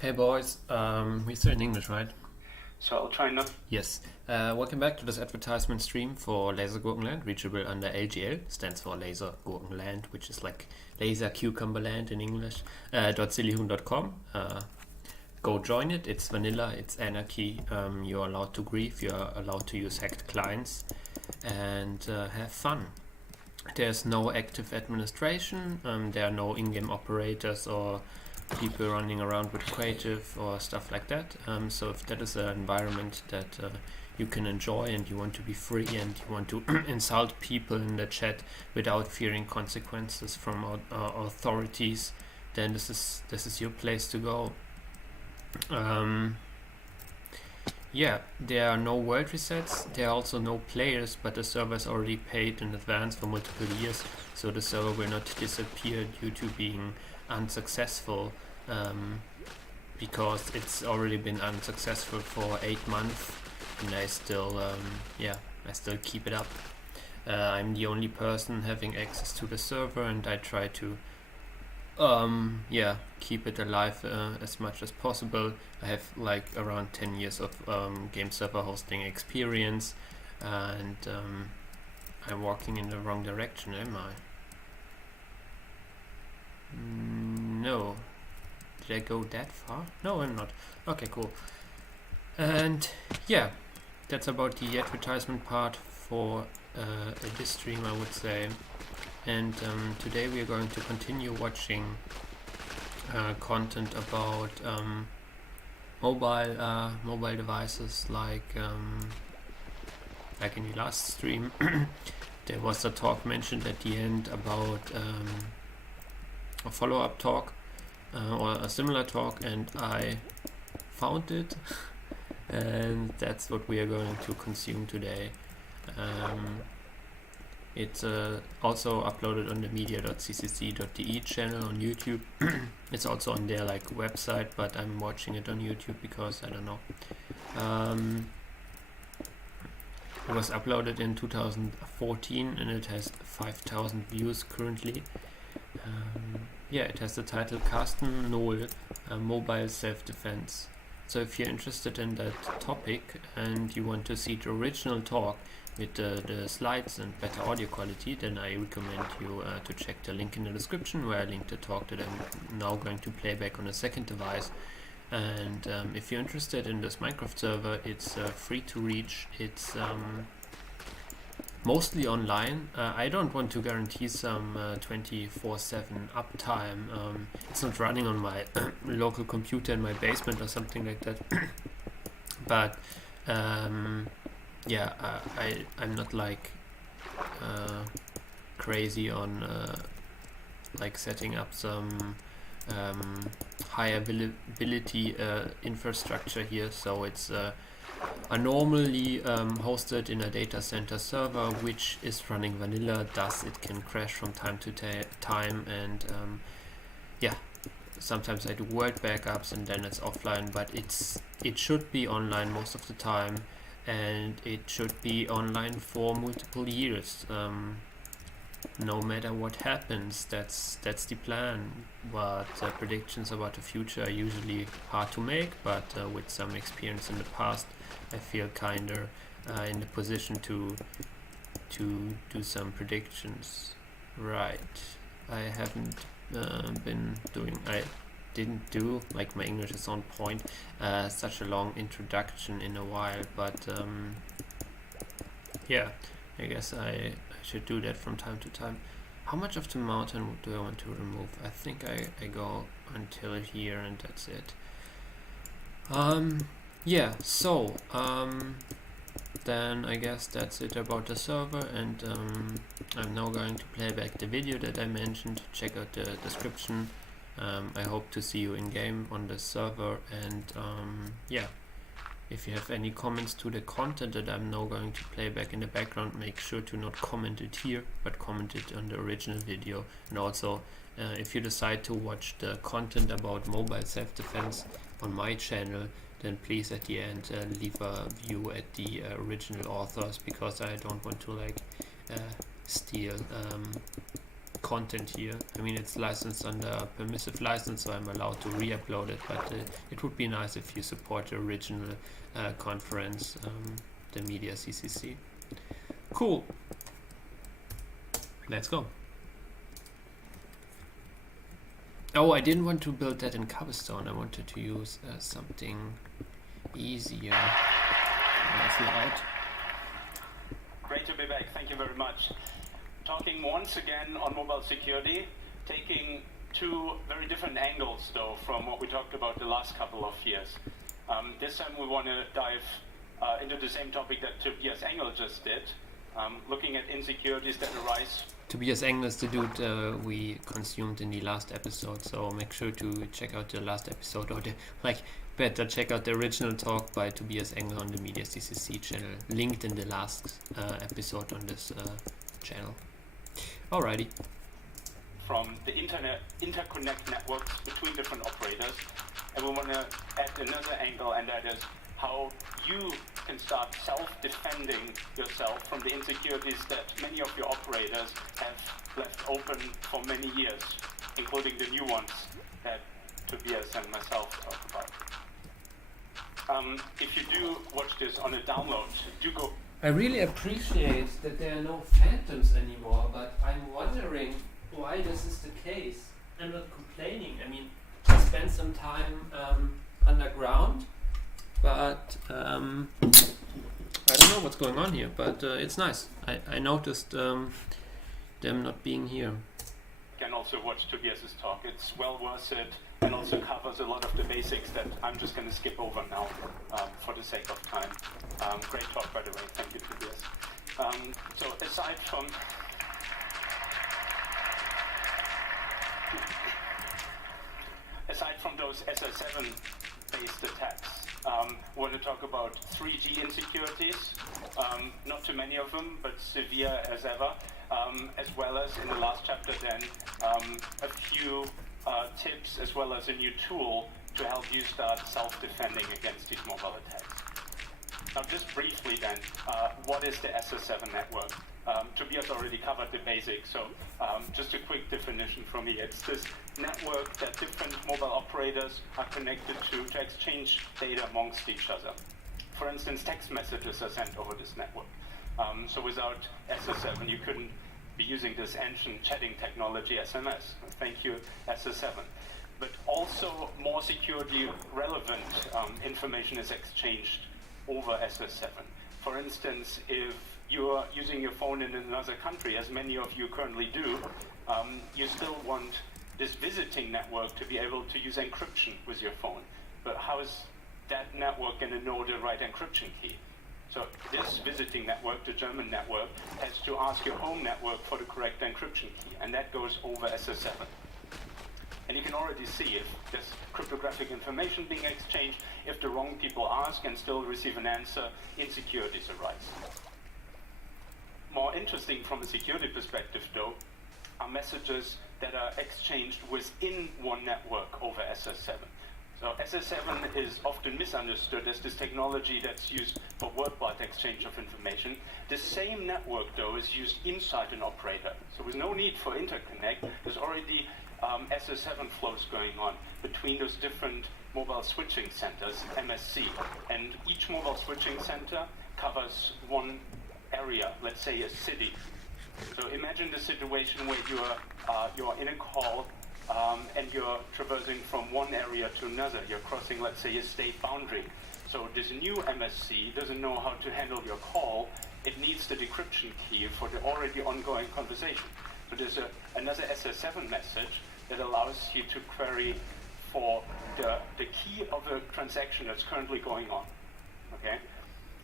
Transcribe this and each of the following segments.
Hey boys, we still in English, right? So I'll try not. Yes. Welcome back to this advertisement stream for Lasergurkenland, reachable under LGL, stands for Lasergurkenland, which is like Laser Cucumber Land in English. .sillyhoon.com. Go join it. It's vanilla. It's anarchy. You're allowed to grieve. You're allowed to use hacked clients and have fun. There's no active administration. There are no in-game operators or people running around with creative or stuff like that. So if that is an environment that you can enjoy and you want to be free and you want to insult people in the chat without fearing consequences from authorities, then this is your place to go. Yeah, there are no world resets, there are also no players, but the server is already paid in advance for multiple years, so the server will not disappear due to being unsuccessful, because it's already been unsuccessful for 8 months, and I still keep it up. I'm the only person having access to the server, and I try to keep it alive as much as possible. I have like around 10 years of game server hosting experience, and I'm walking in the wrong direction, am I? No. Did I go that far? No, I'm not. Okay, cool. And yeah, that's about the advertisement part for this stream, I would say. And today we are going to continue watching content about mobile devices, like in the last stream. There was a talk mentioned at the end about a follow-up talk or a similar talk, and I found it, and that's what we are going to consume today. It's also uploaded on the media.ccc.de channel on YouTube. It's also on their like website, but I'm watching it on YouTube because I don't know. It was uploaded in 2014 and it has 5,000 views currently. It has the title Karsten Nohl, Mobile Self-Defense. So if you're interested in that topic and you want to see the original talk with the slides and better audio quality, then I recommend you to check the link in the description where I linked the talk that I'm now going to play back on a second device. And if you're interested in this Minecraft server, it's free to reach. It's mostly online. I don't want to guarantee some 24/7 uptime. It's not running on my local computer in my basement or something like that. But I'm not like crazy on like setting up some high availability infrastructure here, so it's normally hosted in a data center server which is running vanilla, thus it can crash from time to time, and sometimes I do world backups and then it's offline, but it should be online most of the time, and it should be online for multiple years, no matter what happens. That's the plan. But predictions about the future are usually hard to make, but with some experience in the past, I feel kinda in the position to do some predictions. Right. I haven't I didn't do, like, my English is on point, such a long introduction in a while, but I guess I should do that from time to time. How much of the mountain do I want to remove? I think I go until here and that's it. Then I guess that's it about the server, and I'm now going to play back the video that I mentioned. Check out the description. I hope to see you in game on the server, and if you have any comments to the content that I'm now going to play back in the background, make sure to not comment it here, but comment it on the original video. And also, if you decide to watch the content about mobile self-defense on my channel, then please at the end leave a view at the original authors, because I don't want to like steal content here. I mean, it's licensed under permissive license, so I'm allowed to re-upload it, but it would be nice if you support the original conference, the Media CCC. Cool. Let's go. Oh, I didn't want to build that in cobblestone. I wanted to use something easier. Nice layout. Great to be back. Thank you very much. Talking once again on mobile security, taking two very different angles though from what we talked about the last couple of years. This time we want to dive into the same topic that Tobias Engel just did, looking at insecurities that arise. Tobias Engel is the dude we consumed in the last episode, so make sure to check out the last episode, or better check out the original talk by Tobias Engel on the Media CCC channel, linked in the last episode on this channel. Alrighty. From the interconnect networks between different operators, and we want to add another angle, and that is how you can start self-defending yourself from the insecurities that many of your operators have left open for many years, including the new ones that Tobias and myself talk about. If you do watch this on a download, do go. I really appreciate that there are no phantoms anymore, but I'm wondering why this is the case. I'm not complaining. I mean, I spent some time underground, but I don't know what's going on here, but it's nice. I noticed them not being here. You can also watch Tobias's talk. It's well worth it, and also covers a lot of the basics that I'm just going to skip over now for the sake of time. Great talk, by the way. Thank you, Tobias. So aside from those SS7-based attacks, we want to talk about 3G insecurities. Not too many of them, but severe as ever. As well as in the last chapter then, a few tips as well as a new tool to help you start self-defending against these mobile attacks. Now just briefly then, what is the SS7 network? Tobias already covered the basics, so just a quick definition from me. It's this network that different mobile operators are connected to exchange data amongst each other. For instance, text messages are sent over this network. So without SS7, you couldn't be using this ancient chatting technology, SMS. Thank you, SS7. But also more security relevant information is exchanged over SS7. For instance, if you're using your phone in another country, as many of you currently do, you still want this visiting network to be able to use encryption with your phone. But how is that network going to know the right encryption key? So this visiting network, the German network, has to ask your home network for the correct encryption key, and that goes over SS7. And you can already see if there's cryptographic information being exchanged, if the wrong people ask and still receive an answer, insecurities arise. More interesting from a security perspective, though, are messages that are exchanged within one network over SS7. So SS7 is often misunderstood as this technology that's used for worldwide exchange of information. The same network, though, is used inside an operator. So with no need for interconnect, there's already SS7 flows going on between those different mobile switching centers, MSC. And each mobile switching center covers one area, let's say a city. So imagine the situation where you're in a call and you're traversing from one area to another. You're crossing, let's say, a state boundary. So this new MSC doesn't know how to handle your call. It needs the decryption key for the already ongoing conversation. So there's another SS7 message that allows you to query for the key of a transaction that's currently going on. Okay?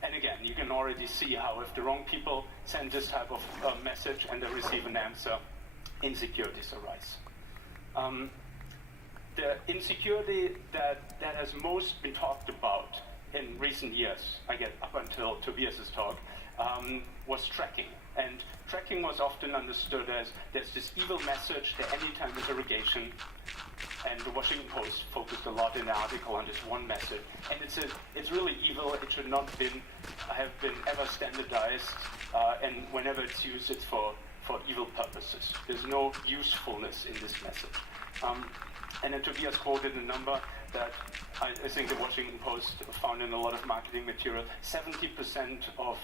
And again, you can already see how if the wrong people send this type of message and they receive an answer, insecurities arise. The insecurity that has most been talked about in recent years, I guess up until Tobias's talk, was tracking. And tracking was often understood as there's this evil message that anytime there's a irrigation, and the Washington Post focused a lot in the article on this one message. And it's really evil. It should not have been ever standardized. And whenever it's used, it's for for evil purposes. There's no usefulness in this message. And then Tobias quoted a number that I think the Washington Post found in a lot of marketing material. 70% of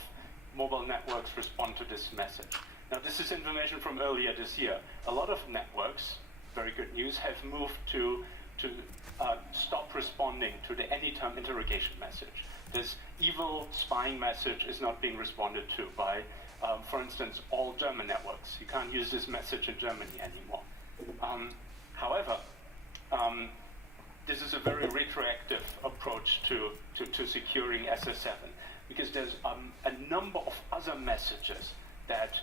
mobile networks respond to this message. Now, this is information from earlier this year. A lot of networks, very good news, have moved to stop responding to the anytime interrogation message. This evil spying message is not being responded to by, for instance, all German networks. You can't use this message in Germany anymore. However, this is a very retroactive approach to securing SS7, because there's a number of other messages that,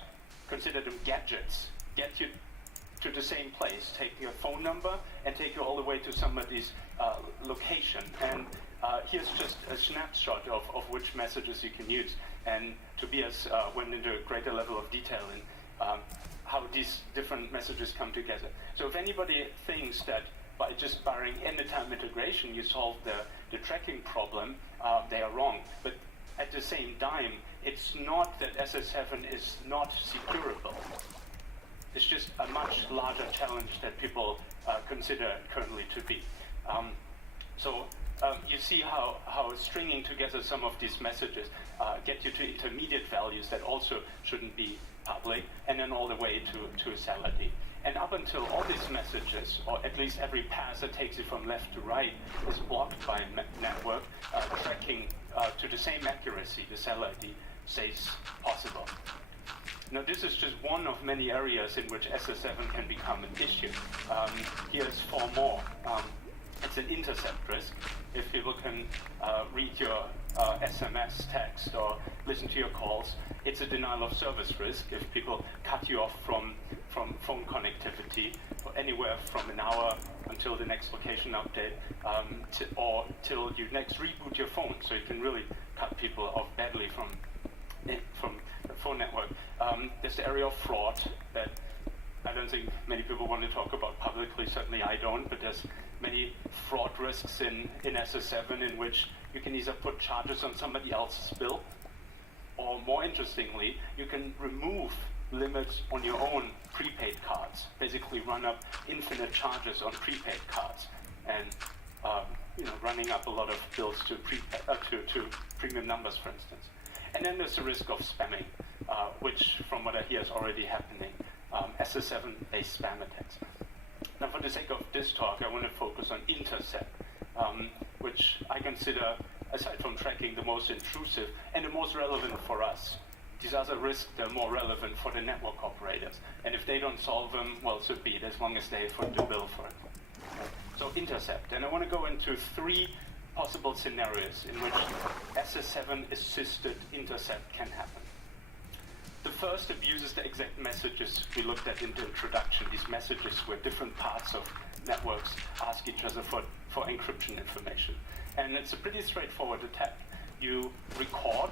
consider them gadgets, get you to the same place, take your phone number and take you all the way to somebody's location. And here's just a snapshot of which messages you can use. And Tobias went into a greater level of detail in how these different messages come together. So if anybody thinks that by just barring anytime integration you solve the tracking problem, they are wrong. But at the same time, it's not that SS7 is not securable. It's just a much larger challenge that people consider it currently to be. So you see how stringing together some of these messages get you to intermediate values that also shouldn't be public, and then all the way to salary. And up until all these messages, or at least every pass that takes it from left to right, is blocked by a network, tracking to the same accuracy the salary stays possible. Now, this is just one of many areas in which SS7 can become an issue. Here's 4 more. It's an intercept risk. If people can read your SMS text or listen to your calls, it's a denial of service risk. If people cut you off from phone connectivity for anywhere from an hour until the next location update, or till you next reboot your phone, so you can really cut people off badly from the phone network. There's the area of fraud that I don't think many people want to talk about publicly. Certainly I don't, but there's many fraud risks in SS7 in which you can either put charges on somebody else's bill, or more interestingly, you can remove limits on your own prepaid cards, basically run up infinite charges on prepaid cards, and running up a lot of bills to premium numbers, for instance. And then there's the risk of spamming, which, from what I hear, is already happening. SS7-based spam attacks. Now, for the sake of this talk, I want to focus on intercept, which I consider, aside from tracking, the most intrusive and the most relevant for us. These other risks are more relevant for the network operators. And if they don't solve them, well, so be it, as long as they foot the bill for it. So intercept. And I want to go into 3 possible scenarios in which SS7-assisted intercept can happen. The first abuses the exact messages we looked at in the introduction, these messages where different parts of networks ask each other for encryption information. And it's a pretty straightforward attack. You record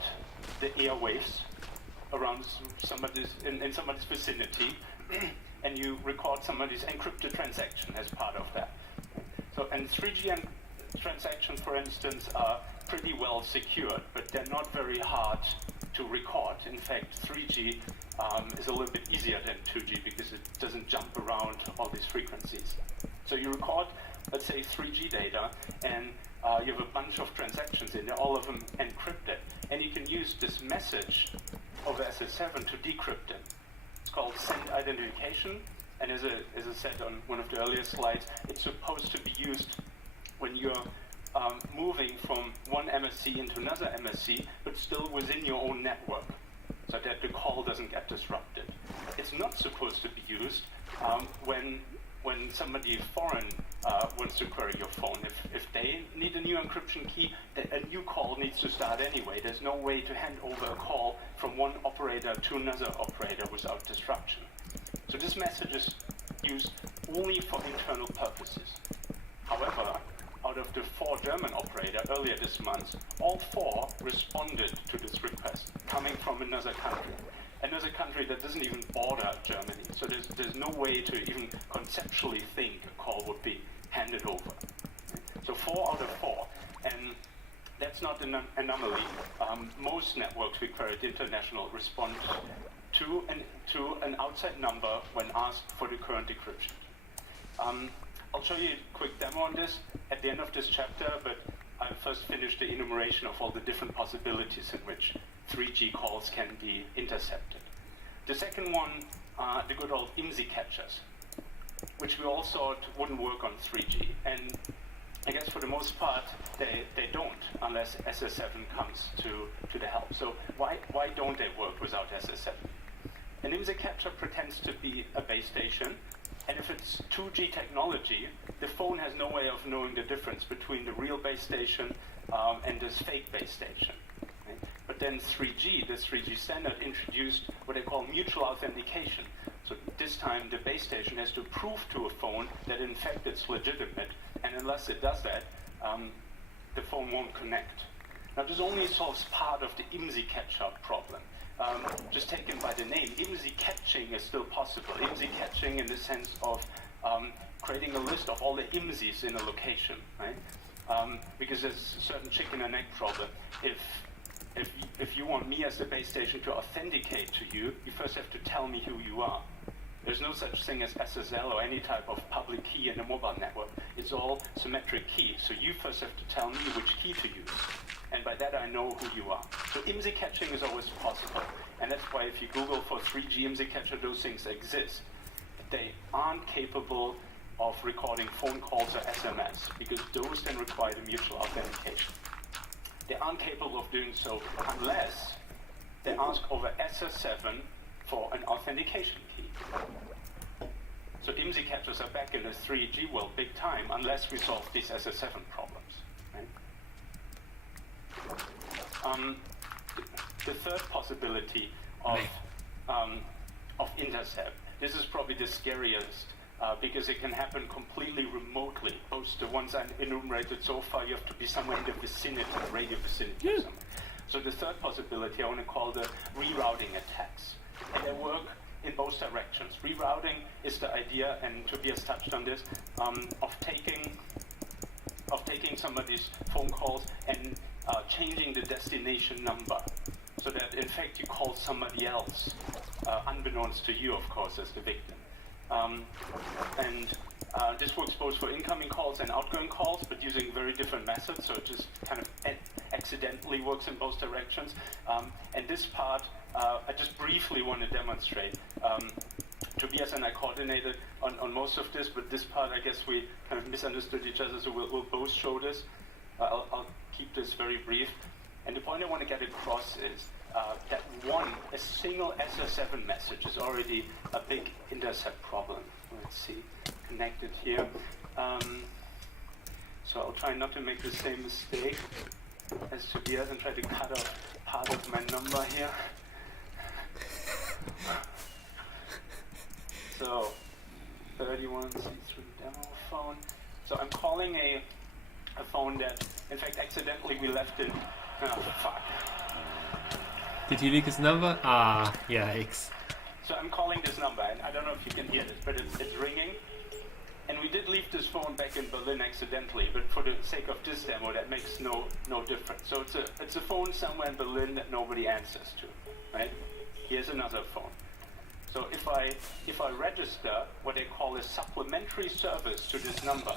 the airwaves around somebody's, in somebody's vicinity, and you record somebody's encrypted transaction as part of that. So, and 3G transactions, for instance, are pretty well secured, but they're not very hard to record. In fact, 3G is a little bit easier than 2G because it doesn't jump around all these frequencies. So you record, let's say, 3G data, and you have a bunch of transactions in there, all of them encrypted. And you can use this message over SS7 to decrypt it. It's called send identification, and as I said on one of the earlier slides, it's supposed to be used when you're moving from one MSC into another MSC, but still within your own network, so that the call doesn't get disrupted. It's not supposed to be used when somebody foreign wants to query your phone. If they need a new encryption key, a new call needs to start anyway. There's no way to hand over a call from one operator to another operator without disruption. So this message is used only for internal purposes. However, out of the 4 German operators earlier this month, all 4 responded to this request, coming from another country that doesn't even border Germany. So there's no way to even conceptually think a call would be handed over. So 4 out of 4, and that's not an anomaly. Most networks we queried international respond to an outside number when asked for the current decryption. I'll show you a quick demo on this at the end of this chapter, but I'll first finish the enumeration of all the different possibilities in which 3G calls can be intercepted. The second one, the good old IMSI captchas, which we all thought wouldn't work on 3G. And I guess for the most part, they don't, unless SS7 comes to the help. So why don't they work without SS7? An IMSI captcha pretends to be a base station, and if it's 2G technology, the phone has no way of knowing the difference between the real base station and this fake base station. Right? But then 3G, this 3G standard, introduced what they call mutual authentication. So this time the base station has to prove to a phone that in fact it's legitimate, and unless it does that, the phone won't connect. Now this only solves part of the IMSI captcha problem. Just taken by the name, IMSI catching is still possible. IMSI catching in the sense of creating a list of all the IMSIs in a location, right? Because there's a certain chicken and egg problem. If you want me as the base station to authenticate to you, you first have to tell me who you are. There's no such thing as SSL or any type of public key in a mobile network. It's all symmetric key. So you first have to tell me which key to use. And by that I know who you are. So IMSI catching is always possible. And that's why if you Google for 3G IMSI catcher, those things exist. They aren't capable of recording phone calls or SMS, because those then require the mutual authentication. They aren't capable of doing so unless they ask over SS7 for an authentication key. So IMSI captchas are back in the 3G world big time unless we solve these SS7 problems. Right? The third possibility of intercept, this is probably the scariest because it can happen completely remotely. Most the ones I've enumerated so far, you have to be somewhere in the vicinity, radio vicinity or something. So the third possibility I want to call the rerouting attacks. And they work in both directions. Rerouting is the idea, and Tobias touched on this, of taking somebody's phone calls and changing the destination number, so that in fact you call somebody else, unbeknownst to you, of course, as the victim. This works both for incoming calls and outgoing calls, but using very different methods, so it just kind of accidentally works in both directions. And this part, I just briefly want to demonstrate. Tobias and I coordinated on most of this, but this part, I guess we kind of misunderstood each other, so we'll both show this. I'll keep this very brief. And the point I want to get across is that a single SS7 message is already a big intercept problem. Let's see, connected here. So I'll try not to make the same mistake as Tobias and try to cut off part of my number here. So, 31C3 demo phone. So I'm calling a phone that, in fact, accidentally we left in. Oh, fuck. Did he leak his number? Ah, yikes. So I'm calling this number, and I don't know if you can hear this, but it's ringing. And we did leave this phone back in Berlin accidentally, but for the sake of this demo, that makes no difference. So it's a phone somewhere in Berlin that nobody answers to, right? Here's another phone. So if I register what they call a supplementary service to this number,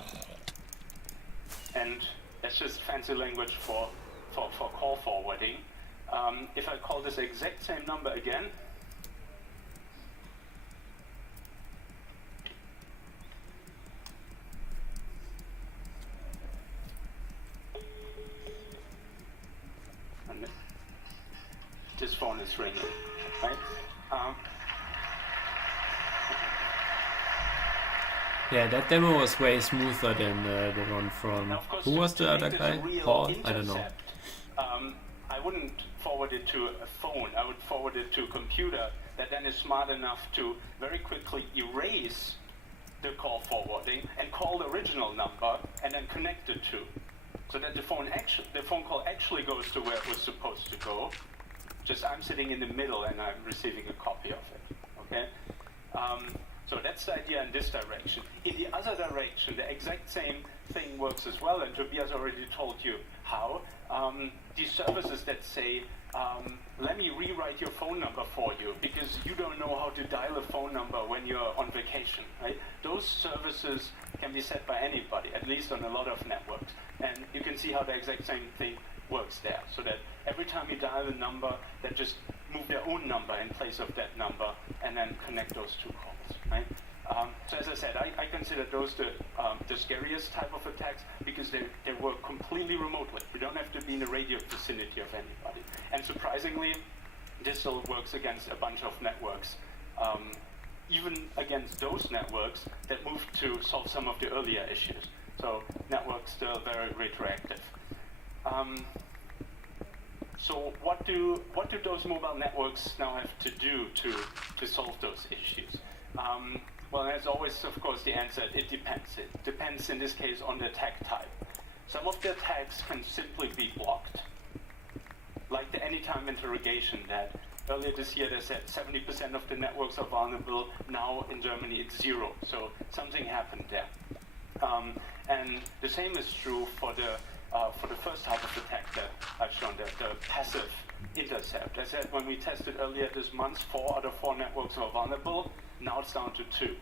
and that's just fancy language for call forwarding. If I call this exact same number again, and this phone is ringing, right? Yeah, that demo was way smoother than the one from... Now, of course, who was the other guy? Paul? I don't know. I wouldn't forward it to a phone. I would forward it to a computer that then is smart enough to very quickly erase the call forwarding and call the original number and then connect it to, so that the phone call actually goes to where it was supposed to go. Just I'm sitting in the middle and I'm receiving a copy of it. Okay. So that's the idea in this direction. In the other direction, the exact same thing works as well, and Tobias already told you how. These services that say let me rewrite your phone number for you because you don't know how to dial a phone number when you're on vacation, right? Those services can be set by anybody, at least on a lot of networks. And you can see how the exact same thing works there. So that every time you dial a number, that just move their own number in place of that number and then connect those two calls, right? So as I said, I consider those the scariest type of attacks because they work completely remotely. We don't have to be in the radio vicinity of anybody. And surprisingly, this still works against a bunch of networks, even against those networks that moved to solve some of the earlier issues. So networks still very retroactive. So what do those mobile networks now have to do to solve those issues? Well, as always, of course, the answer, it depends. It depends, in this case, on the attack type. Some of the attacks can simply be blocked, like the anytime interrogation that earlier this year they said 70% of the networks are vulnerable. Now in Germany it's 0, so something happened there. And the same is true for the first type of attack that I've shown, the passive intercept. I said when we tested earlier this month, 4 out of 4 networks were vulnerable. Now it's down to 2.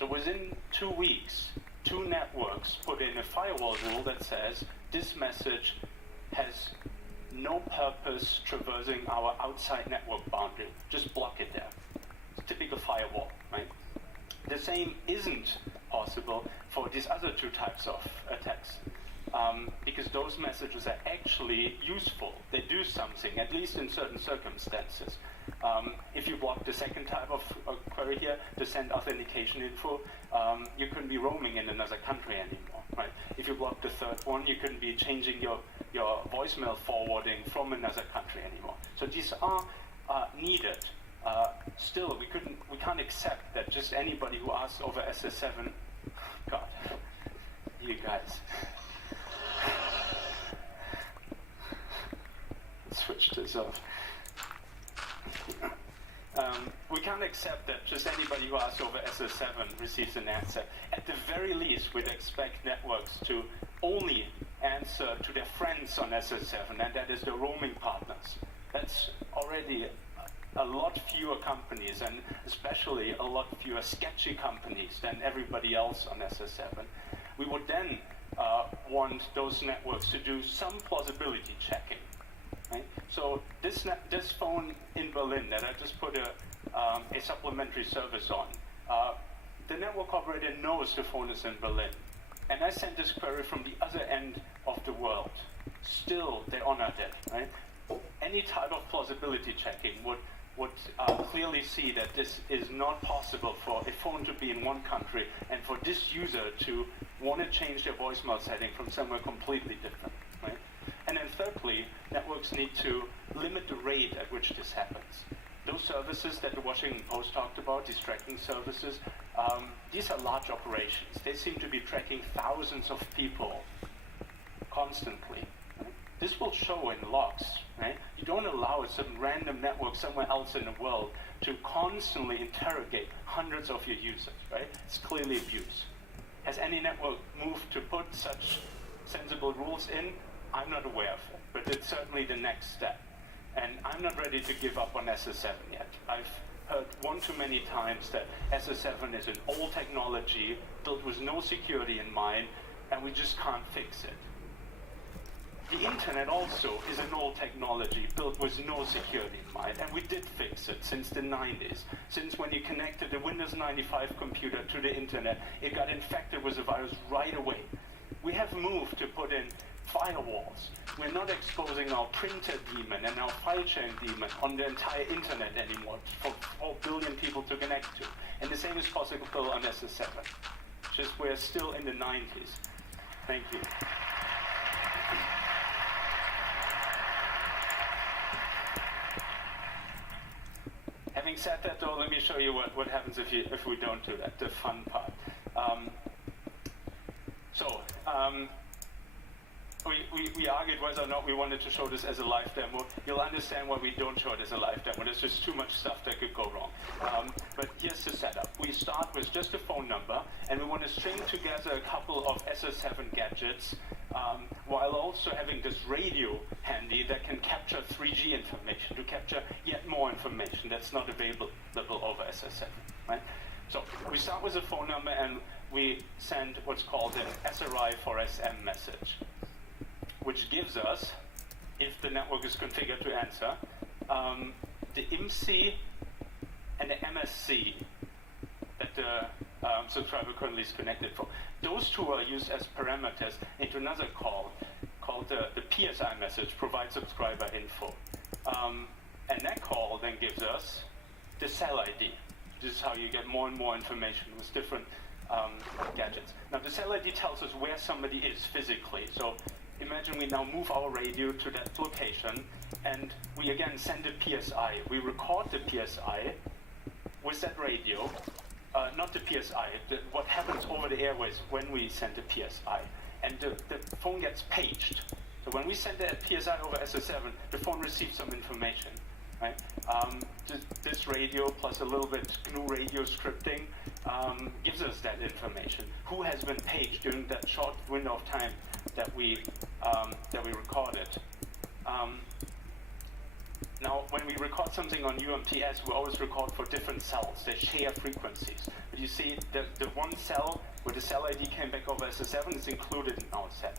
So within 2 weeks, 2 networks put in a firewall rule that says this message has no purpose traversing our outside network boundary. Just block it there. It's typical firewall, right? The same isn't possible for these other 2 types of attacks. Because those messages are actually useful. They do something, at least in certain circumstances. If you block the second type of query here, to send authentication info, you couldn't be roaming in another country anymore, right? If you block the third one, you couldn't be changing your voicemail forwarding from another country anymore. So these are needed. Still, we can't accept that just anybody who asks over SS7, God, you guys. Switch this off. We can't accept that just anybody who asks over SS7 receives an answer. At the very least, we'd expect networks to only answer to their friends on SS7, and that is the roaming partners. That's already a lot fewer companies, and especially a lot fewer sketchy companies than everybody else on SS7. We would then want those networks to do some plausibility checking. Right? So this phone in Berlin that I just put a supplementary service on, the network operator knows the phone is in Berlin. And I sent this query from the other end of the world. Still, they honored it. Right? Any type of plausibility checking would clearly see that this is not possible for a phone to be in one country and for this user to want to change their voicemail setting from somewhere completely different. Right? And then thirdly, networks need to limit the rate at which this happens. Those services that the Washington Post talked about, these tracking services, these are large operations. They seem to be tracking thousands of people constantly. Right? This will show in logs. Right? You don't allow some random network somewhere else in the world to constantly interrogate hundreds of your users. Right? It's clearly abuse. Has any network moved to put such sensible rules in? I'm not aware of it, but it's certainly the next step. And I'm not ready to give up on SS7 yet. I've heard one too many times that SS7 is an old technology built with no security in mind, and we just can't fix it. The internet also is an old technology built with no security in mind, and we did fix it since the 90s. Since when you connected the Windows 95 computer to the internet, it got infected with a virus right away. We have moved to put in firewalls. We're not exposing our printer demon and our file sharing demon on the entire internet anymore for 4 billion people to connect to. And the same is possible on SS7. Just we're still in the 90s. Thank you. Having said that, though, let me show you what happens if we don't do that, the fun part. We argued whether or not we wanted to show this as a live demo. You'll understand why we don't show it as a live demo. There's just too much stuff that could go wrong. But here's the setup. We start with just a phone number, and we want to string together a couple of SS7 gadgets while also having this radio handy that can capture 3G information, to capture yet more information that's not available over SS7. Right? So we start with a phone number and we send what's called an SRI for SM message, which gives us, if the network is configured to answer, the IMSI and the MSC that the subscriber currently is connected for. Those two are used as parameters into another call called the PSI message, provide subscriber info. And that call then gives us the cell ID. This is how you get more and more information with different gadgets. Now the cell ID tells us where somebody is physically. So imagine we now move our radio to that location and we again send a PSI. We record the PSI with that radio, not the PSI, what happens over the airways when we send the PSI. And the phone gets paged. So when we send that PSI over SS7, the phone receives some information. Right? This radio plus a little bit GNU radio scripting gives us that information. Who has been paged during that short window of time that we recorded? Now, when we record something on UMTS, we always record for different cells. They share frequencies. But you see, the one cell where the cell ID came back over SS7 is included in our set.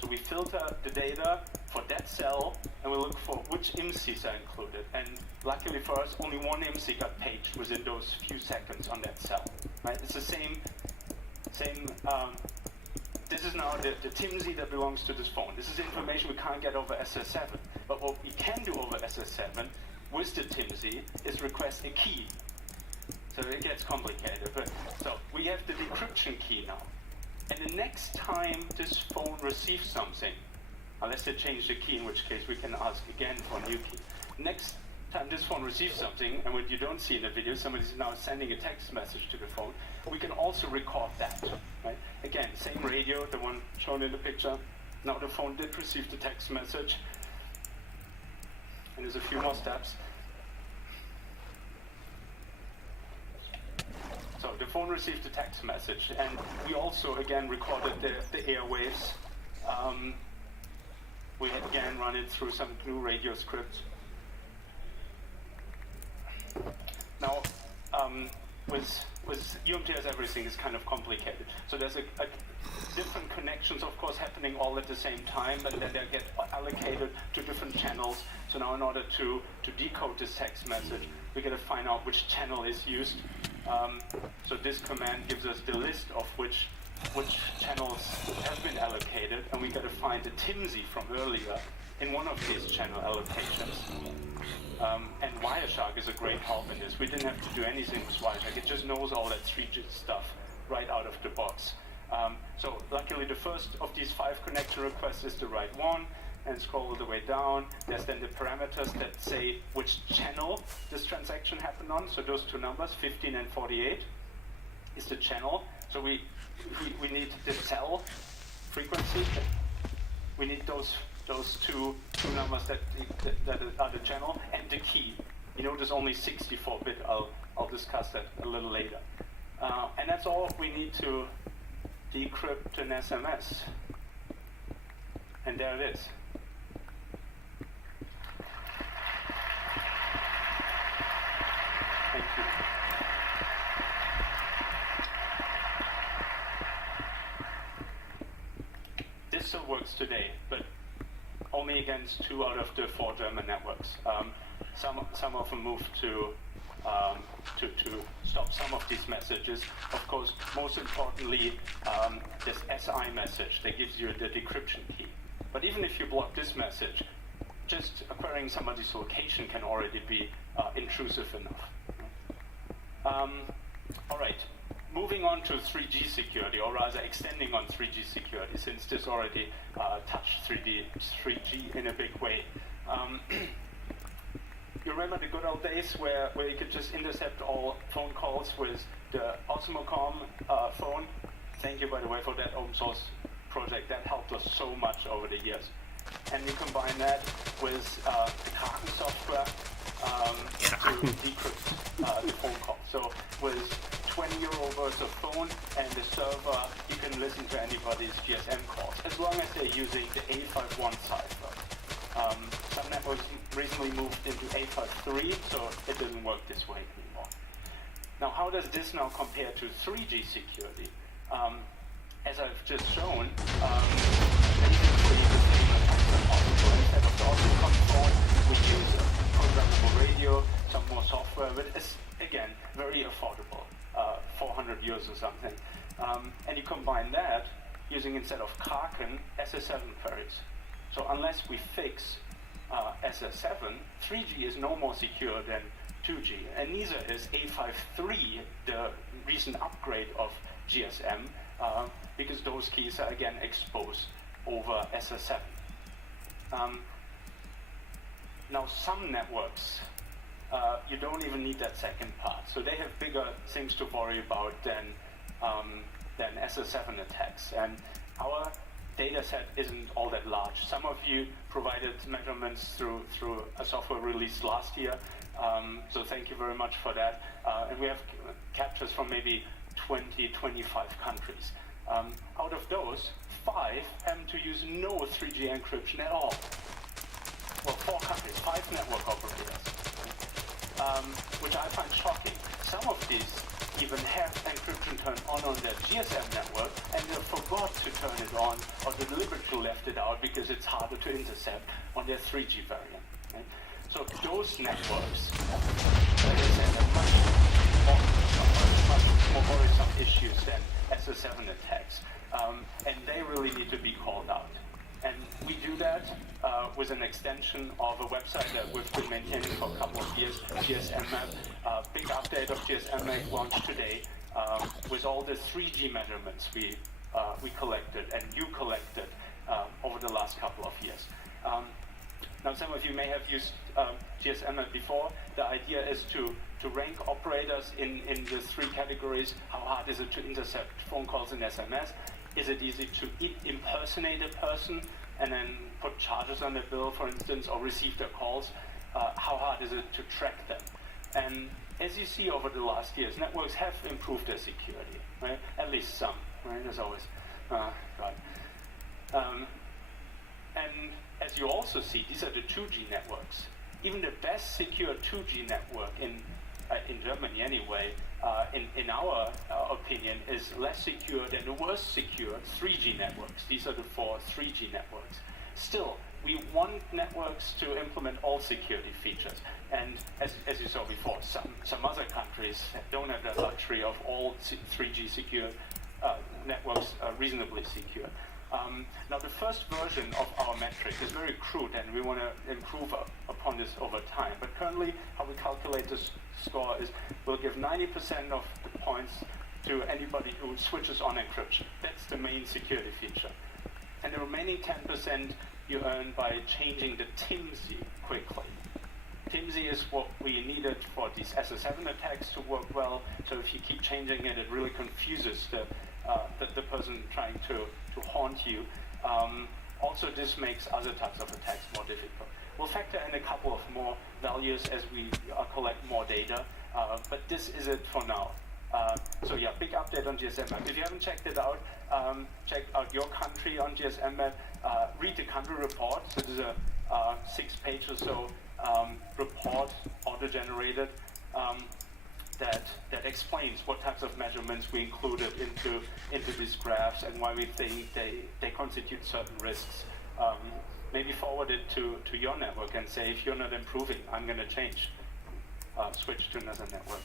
So we filter the data for that cell, and we look for which IMSIs are included. And luckily for us, only one IMSI got paged within those few seconds on that cell. Right? It's the same. This is now the TIMSI that belongs to this phone. This is information we can't get over SS7. But what we can do over SS7 with the TIMSI is request a key. So it gets complicated. So we have the decryption key now. And the next time this phone receives something, unless they change the key, in which case we can ask again for a new key. Next time this phone receives something, and what you don't see in the video, somebody's now sending a text message to the phone, we can also record that. Right? Again, same radio, the one shown in the picture. Now the phone did receive the text message. And there's a few more steps. So the phone received the text message, and we also again recorded the airwaves. We again run it through some GNU radio script. Now, with UMTS, everything is kind of complicated. So there's a different connections, of course, happening all at the same time, but then they get allocated to different channels. So now in order to decode this text message, we got to find out which channel is used. So this command gives us the list of which channels have been allocated, and we got to find the TIMSI from earlier in one of these channel allocations. And Wireshark is a great help in this. We didn't have to do anything with Wireshark. It just knows all that 3G stuff right out of the box. So luckily the first of these 5 connection requests is the right one, and scroll all the way down. There's then the parameters that say which channel this transaction happened on. So those two numbers, 15 and 48, is the channel. So we need the cell frequency. We need those two numbers that are the channel, and the key. You know, there's only 64-bit. I'll discuss that a little later. And that's all we need to decrypt an SMS. And there it is. Thank you. This still works today, but only against 2 out of the 4 German networks. Some of them moved to stop some of these messages. Of course, most importantly, this SI message that gives you the decryption key. But even if you block this message, just acquiring somebody's location can already be intrusive enough. All right, moving on to 3G security, or rather extending on 3G security, since this already touched 3G in a big way. You remember the good old days where you could just intercept all phone calls with the Osmocom phone? Thank you, by the way, for that open source project. That helped us so much over the years. And you combine that with the Kraken software to decrypt the phone call. So with €20 worth of phone and the server, you can listen to anybody's GSM calls, as long as they're using the A51 cipher. Some networks recently moved into A53, so it doesn't work this way anymore. Now, how does this now compare to 3G security? As I've just shown, basically the same attacks are possible. Instead of the Opticom phone, we use a programmable radio, some more software, but it's, again, very affordable, 400 euros or something. And you combine that using, instead of Kraken, SS7 queries. So unless we fix SS7, 3G is no more secure than 2G, and neither is A53, the recent upgrade of GSM, because those keys are again exposed over SS7. Now some networks, you don't even need that second part, so they have bigger things to worry about than SS7 attacks, and our data set isn't all that large. Some of you provided measurements through a software release last year, so thank you very much for that. And we have captures from maybe 20, 25 countries. Out of those, 5 happen to use no 3G encryption at all. Well, 4 countries, 5 network operators, which I find shocking. Some of these even have encryption turned on their GSM network, and they forgot to turn it on, or they deliberately left it out because it's harder to intercept on their 3G variant. Right? So those networks, like I said, are much more worrisome issues than SS7 attacks, and they really need to be called out. And we do that with an extension of a website that we've been maintaining for a couple of years, GSMMap. Big update of GSMMap launched today with all the 3G measurements we collected and you collected over the last couple of years. Now, some of you may have used GSMMap before. The idea is to rank operators in the 3 categories. How hard is it to intercept phone calls and SMS? Is it easy to impersonate a person and then put charges on their bill, for instance, or receive their calls? How hard is it to track them? And as you see over the last years, networks have improved their security, right? At least some, right? As always, right? And as you also see, these are the 2G networks. Even the best secure 2G network in Germany anyway, in our opinion, is less secure than the worst secure 3G networks. These are the 4 3G networks. Still, we want networks to implement all security features. And as you saw before, some other countries don't have the luxury of all 3G secure networks reasonably secure. Now, the first version of our metric is very crude, and we want to improve upon this over time. But currently, how we calculate this score is we'll give 90% of the points to anybody who switches on encryption. That's the main security feature. And the remaining 10% you earn by changing the TIMSI quickly. TIMSI is what we needed for these SS7 attacks to work well. So if you keep changing it, it really confuses the person trying to haunt you. Also, this makes other types of attacks more difficult. We'll factor in a couple of more values as we collect more data, but this is it for now. So yeah, big update on GSMMap. If you haven't checked it out, check out your country on GSMMap. Read the country report. So there's a 6-page or so report, auto-generated, that explains what types of measurements we included into these graphs and why we think they constitute certain risks. Maybe forward it to your network and say, if you're not improving, I'm going to change, switch to another network.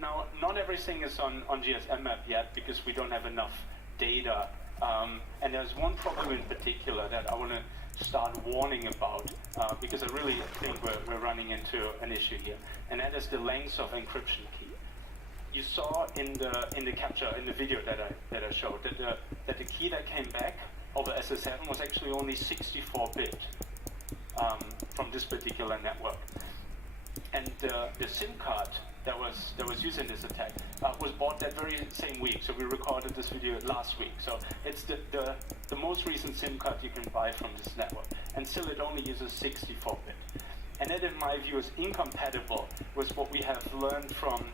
Now, not everything is on GSMMap yet because we don't have enough data. And there's one problem in particular that I want to start warning about because I really think we're running into an issue here, and that is the length of encryption key. You saw in the capture in the video that I showed that the key that came back over SS7 was actually only 64-bit from this particular network, and the SIM card that was used in this attack was bought that very same week. So we recorded this video last week. So it's the most recent SIM card you can buy from this network, and still it only uses 64-bit. And that, in my view, is incompatible with what we have learned from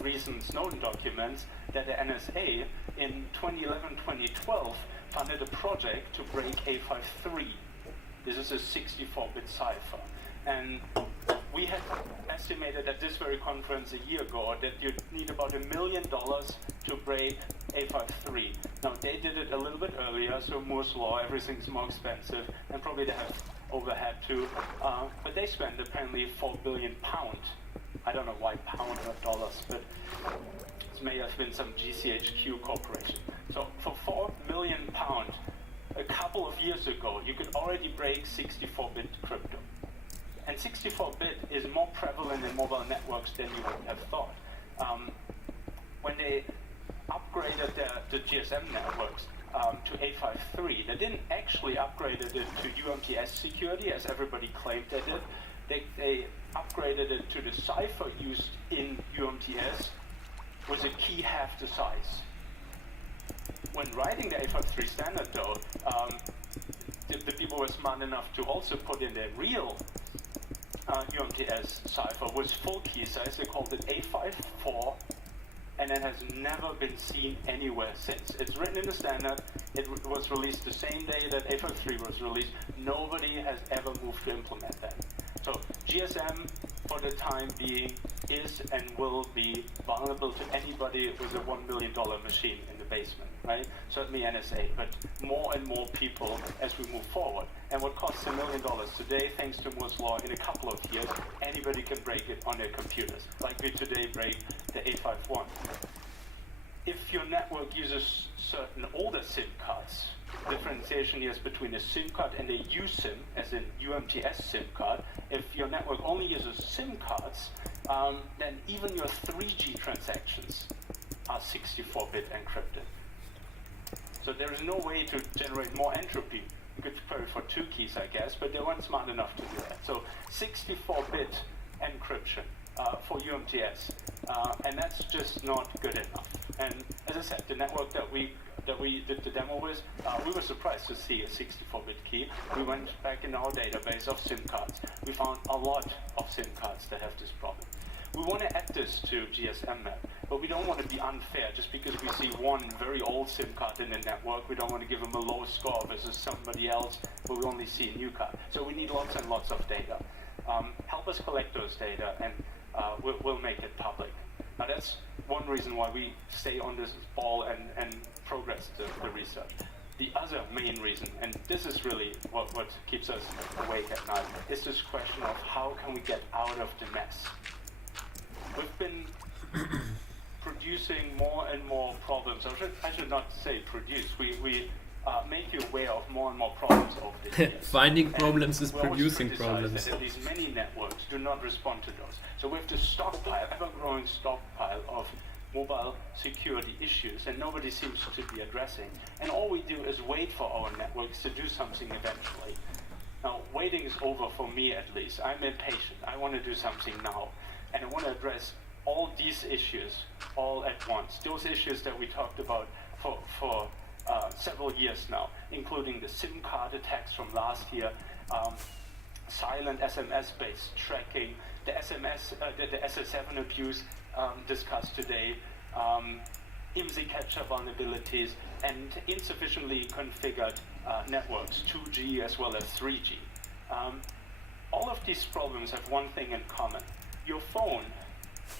recent Snowden documents, that the NSA in 2011-2012 funded a project to break A53. This is a 64-bit cipher. And we had estimated at this very conference a year ago that you'd need about $1 million to break A53. Now, they did it a little bit earlier, so Moore's Law, everything's more expensive, and probably they have overhead too. But they spent apparently £4 billion. I don't know why pound, not dollars, but it may have been some GCHQ corporation. So for £4 million, a couple of years ago, you could already break 64-bit crypto. And 64-bit is more prevalent in mobile networks than you would have thought. When they upgraded the GSM networks to A53, they didn't actually upgrade it to UMTS security, as everybody claimed they did. They upgraded it to the cipher used in UMTS with a key half the size. When writing the A53 standard, though, the people were smart enough to also put in the real UMTS cipher with full key size. They called it A54, and it has never been seen anywhere since. It's written in the standard. It was released the same day that A53 was released. Nobody has ever moved to implement that. So GSM, for the time being, is and will be vulnerable to anybody with a $1 million machine in the basement, right? Certainly NSA, but more and more people as we move forward. And what costs $1 million today, thanks to Moore's Law, in a couple of years, anybody can break it on their computers, like we today break the A51. If your network uses certain older SIM cards, differentiation here is between a SIM card and a USIM, as in UMTS SIM card. If your network only uses SIM cards, then even your 3G transactions are 64-bit encrypted. So there is no way to generate more entropy. You could query for 2 keys, I guess, but they weren't smart enough to do that. So 64-bit encryption for UMTS, and that's just not good enough. And as I said, the network that we did the demo with, we were surprised to see a 64-bit key. We went back in our database of SIM cards. We found a lot of SIM cards that have this problem. We want to add this to GSM map, but we don't want to be unfair just because we see one very old SIM card in the network. We don't want to give them a low score versus somebody else, but we only see a new card. So we need lots and lots of data. Help us collect those data, and we'll make it public. Now that's one reason why we stay on this ball and progress the research. The other main reason, and this is really what keeps us awake at night, is this question of how can we get out of the mess. We've been producing more and more problems. I should not say produce. We make you aware of more and more problems over the years. Finding problems is producing problems. That at least many networks do not respond to those. So we have this stockpile, ever-growing stockpile of mobile security issues, and nobody seems to be addressing. And all we do is wait for our networks to do something eventually. Now, waiting is over for me at least. I'm impatient. I want to do something now. And I want to address all these issues all at once. Those issues that we talked about for several years now, including the SIM card attacks from last year, silent SMS-based tracking, the SS7 abuse discussed today, IMSI catcher vulnerabilities, and insufficiently configured networks, 2G as well as 3G. All of these problems have one thing in common. Your phone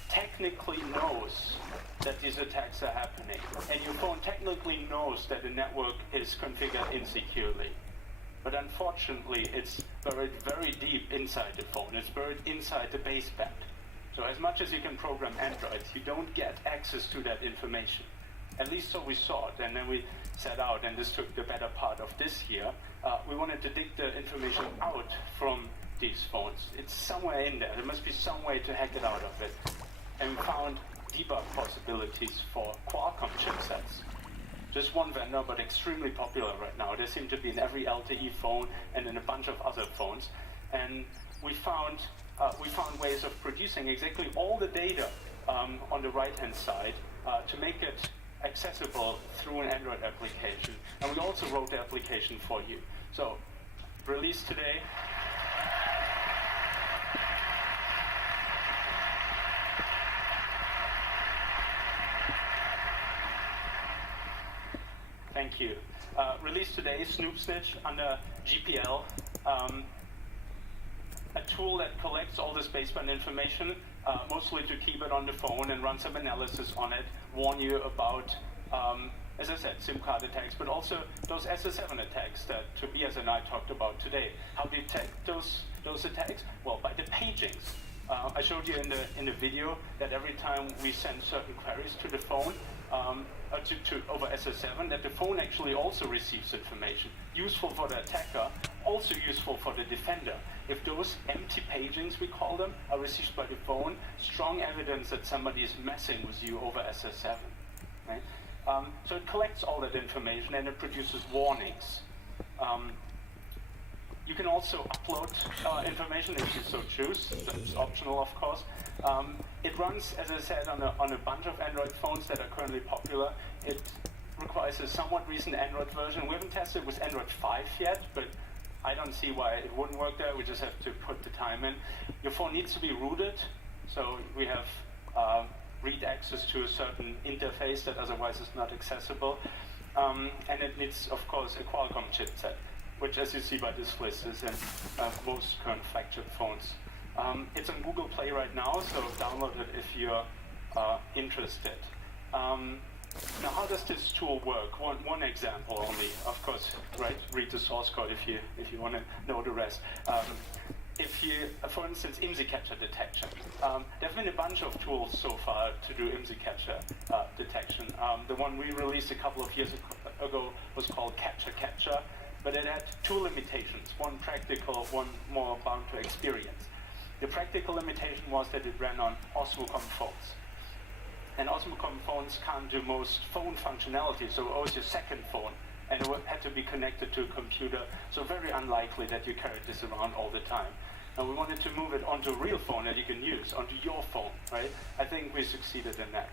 technically knows that these attacks are happening, and your phone technically knows that the network is configured insecurely. But unfortunately, it's buried very deep inside the phone. It's buried inside the baseband. So as much as you can program Androids, you don't get access to that information. At least so we saw it, and then we set out, and this took the better part of this year. We wanted to dig the information out from these phones. It's somewhere in there. There must be some way to hack it out of it. And we found debug possibilities for Qualcomm chipsets. Just one vendor, but extremely popular right now. They seem to be in every LTE phone and in a bunch of other phones. And we found ways of producing exactly all the data on the right-hand side to make it accessible through an Android application. And we also wrote the application for you. So, released today. Thank you. Released today, Snoop Snitch under GPL, a tool that collects all this baseband information, mostly to keep it on the phone and run some analysis on it, warn you about, as I said, SIM card attacks, but also those SS7 attacks that Tobias and I talked about today. How to detect those attacks? Well, by the pagings. I showed you in the video that every time we send certain queries to the phone, over SS7, that the phone actually also receives information. Useful for the attacker, also useful for the defender. If those empty pagings, we call them, are received by the phone, strong evidence that somebody is messing with you over SS7. Right? So it collects all that information and it produces warnings. You can also upload information if you so choose. That's optional, of course. It runs, as I said, on a bunch of Android phones that are currently popular. It requires a somewhat recent Android version. We haven't tested with Android 5 yet, but I don't see why it wouldn't work there. We just have to put the time in. Your phone needs to be rooted, so we have read access to a certain interface that otherwise is not accessible. And it needs, of course, a Qualcomm chipset, which, as you see by this list, is in most current flagship phones. It's on Google Play right now, so download it if you're interested. Now, how does this tool work? One example only, of course, right? Read the source code if you want to know the rest. If you, for instance, IMSI capture detection. There have been a bunch of tools so far to do IMSI capture detection. The one we released a couple of years ago was called Capture, but it had two limitations, one practical, one more bound to experience. The practical limitation was that it ran on Osmocom phones. And Osmocom phones can't do most phone functionality, so it was your second phone, and it had to be connected to a computer, so very unlikely that you carried this around all the time. And we wanted to move it onto a real phone that you can use, onto your phone, right? I think we succeeded in that.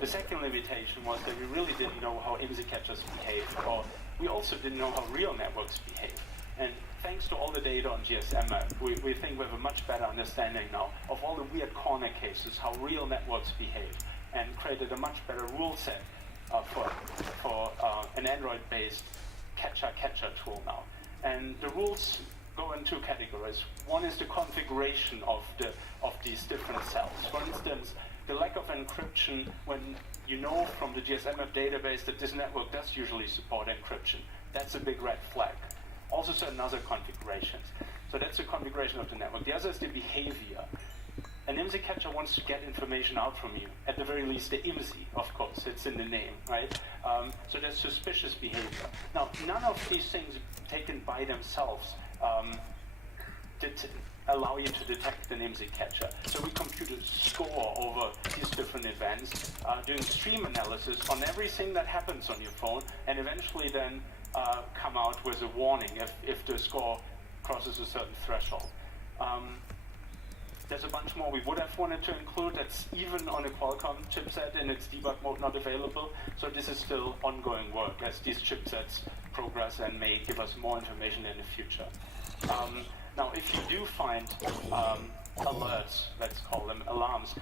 The second limitation was that we really didn't know how IMSI captures behave, or we also didn't know how real networks behave. And thanks to all the data on GSM, we think we have a much better understanding now of all the weird corner cases, how real networks behave, and created a much better rule set for an Android-based capture tool now. And the rules go in two categories. One is the configuration of these different cells. For instance, the lack of encryption when you know from the GSMF database that this network does usually support encryption. That's a big red flag. Also certain other configurations. So that's the configuration of the network. The other is the behavior. An IMSI capture wants to get information out from you. At the very least, the IMSI, of course, it's in the name, right? So there's suspicious behavior. Now, none of these things taken by themselves allow you to detect an IMSI capture. So we compute a score over these different events, doing stream analysis on everything that happens on your phone, and eventually then come out with a warning if the score crosses a certain threshold. There's a bunch more we would have wanted to include that's even on a Qualcomm chipset in its debug mode not available. So this is still ongoing work as these chipsets progress and may give us more information in the future. Now, if you do find alerts, let's call them alarms,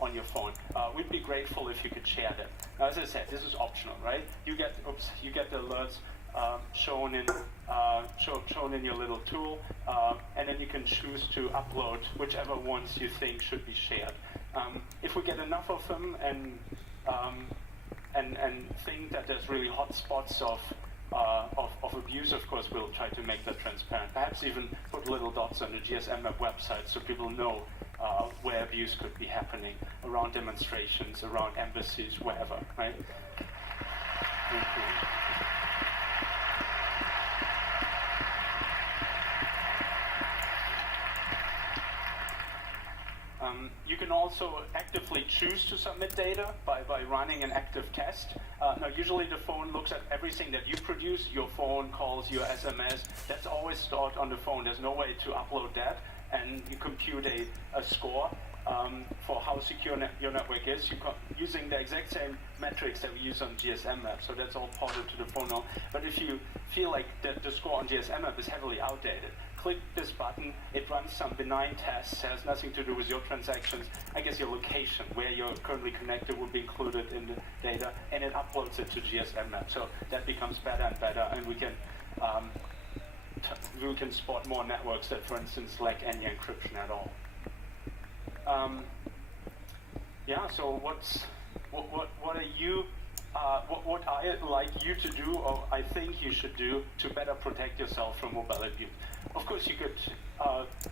on your phone, we'd be grateful if you could share them. Now, as I said, this is optional, right? You get the alerts shown in your little tool, and then you can choose to upload whichever ones you think should be shared. If we get enough of them and think that there's really hot spots of abuse, of course, we'll try to make that transparent. Perhaps even put little dots on the GSM website so people know where abuse could be happening around demonstrations, around embassies, wherever, right? Thank you. You can also actively choose to submit data by running an active test. Now, usually the phone looks at everything that you produce, your phone calls, your SMS. That's always stored on the phone. There's no way to upload that. And you compute a score for how secure your network is using the exact same metrics that we use on GSM Map. So that's all ported to the phone now. But if you feel like the score on GSM Map is heavily outdated, click this button, it runs some benign tests, has nothing to do with your transactions. I guess your location, where you're currently connected, will be included in the data, and it uploads it to GSM map. So that becomes better and better, and we can spot more networks that, for instance, lack any encryption at all. Yeah. So what are you? What I like you to do, or I think you should do, to better protect yourself from mobile abuse? Of course, you could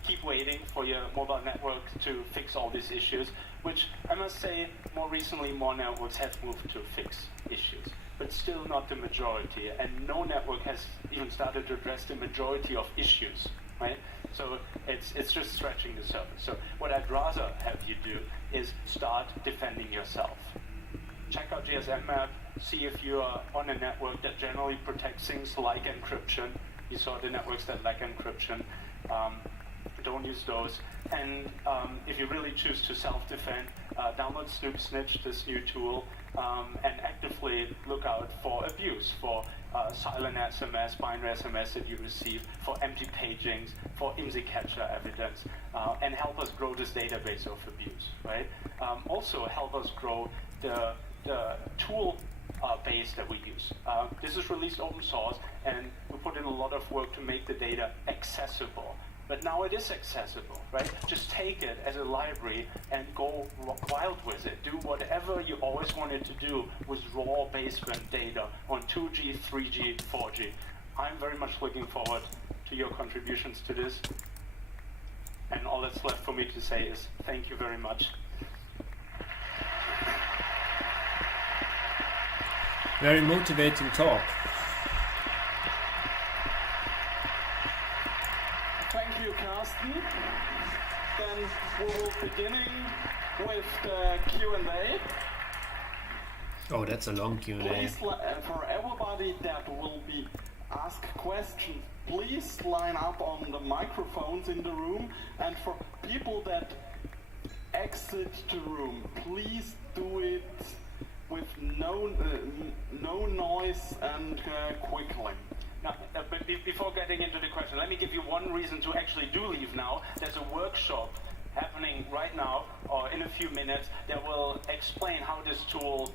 keep waiting for your mobile network to fix all these issues, which I must say, more recently, more networks have moved to fix issues, but still not the majority. And no network has even started to address the majority of issues, right? So it's just scratching the surface. So what I'd rather have you do is start defending yourself. Check out GSM map, see if you are on a network that generally protects things like encryption. You saw the networks that lack encryption. Don't use those. And if you really choose to self-defend, download Snoop Snitch, this new tool, and actively look out for abuse, for silent SMS, binary SMS that you receive, for empty pagings, for IMSI catcher evidence, and help us grow this database of abuse, right? Also help us grow the tool base that we use. This is released open source, and we put in a lot of work to make the data accessible. But now it is accessible, right? Just take it as a library and go wild with it. Do whatever you always wanted to do with raw baseband data on 2G, 3G, 4G. I'm very much looking forward to your contributions to this. And all that's left for me to say is thank you very much. Very motivating talk. Thank you, Karsten. Then we will beginning with the Q&A. Oh, that's a long Q&A. Please, for everybody that will be asked questions, please line up on the microphones in the room. And for people that exit the room, please do it with no noise and quickly. Now, but before getting into the question, let me give you one reason to actually do leave now. There's a workshop happening right now, or in a few minutes, that will explain how this tool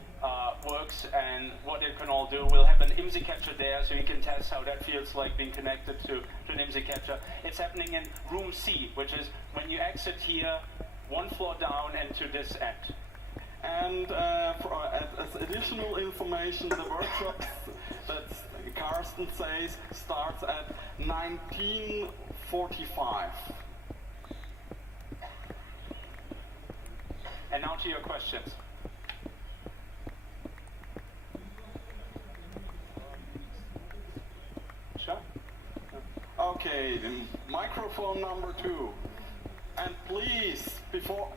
works and what it can all do. We'll have an IMSI catcher there, so you can test how that feels like being connected to an IMSI catcher. It's happening in room C, which is when you exit here, one floor down and to this end. And as additional information, the workshop that Karsten says starts at 19:45. And now to your questions. Sure. Okay, then microphone number 2. And please, before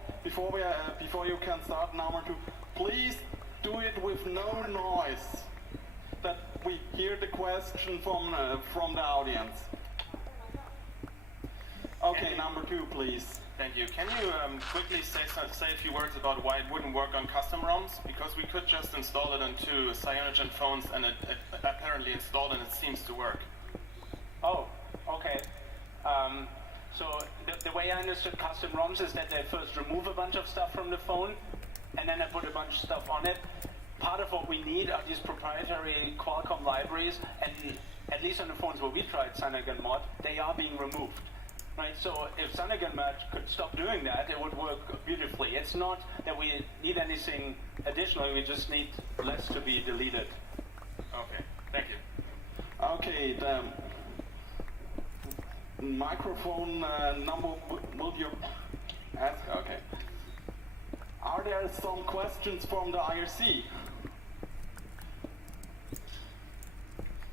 you can start number 2, please do it with no noise, that we hear the question from the audience. Okay, number 2, please. Thank you. Can you quickly say a few words about why it wouldn't work on custom ROMs? Because we could just install it onto Cyanogen phones, and it apparently installed, and it seems to work. Oh, okay. So the way I understood custom ROMs is that they first remove a bunch of stuff from the phone, and then they put a bunch of stuff on it. Part of what we need are these proprietary Qualcomm libraries, and at least on the phones where we tried Cyanogen they are being removed. Right, so if Cyanogen could stop doing that, it would work beautifully. It's not that we need anything additional, we just need less to be deleted. Okay, thank you. Okay, the microphone number, will you ask? Okay. Are there some questions from the IRC?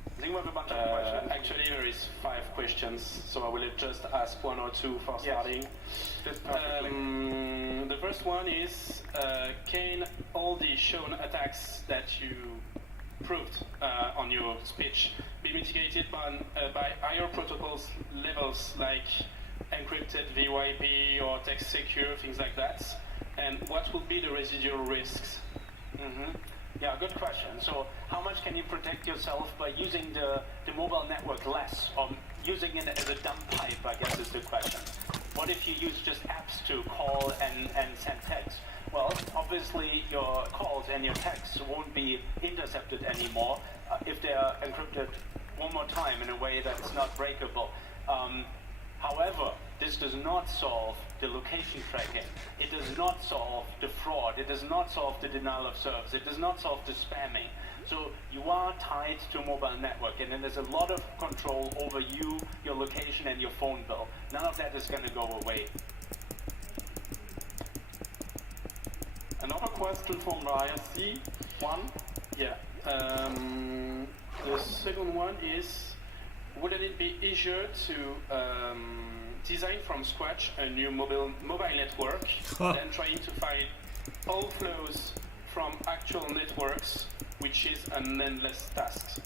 I think we have a bunch of questions. Actually, there is 5 questions, so I will just ask 1 or 2 for starting. Fits perfectly. The first one is, can all the shown attacks that you proved on your speech be mitigated by higher protocols levels like encrypted VYP or text secure, things like that? And what will be the residual risks? Yeah, good question. So how much can you protect yourself by using the mobile network less, or using it as a dump pipe, I guess is the question. What if you use just apps to call and send text? Well, obviously your calls and your texts won't be intercepted anymore if they are encrypted one more time in a way that's not breakable. However, this does not solve the location tracking. It does not solve the fraud. It does not solve the denial of service. It does not solve the spamming. So you are tied to a mobile network, and then there's a lot of control over you, your location, and your phone bill. None of that is going to go away. Another question from the ISC. One. Yeah. The second one is, wouldn't it be easier to design from scratch a new mobile network than trying to find all flows from actual networks, which is an endless task?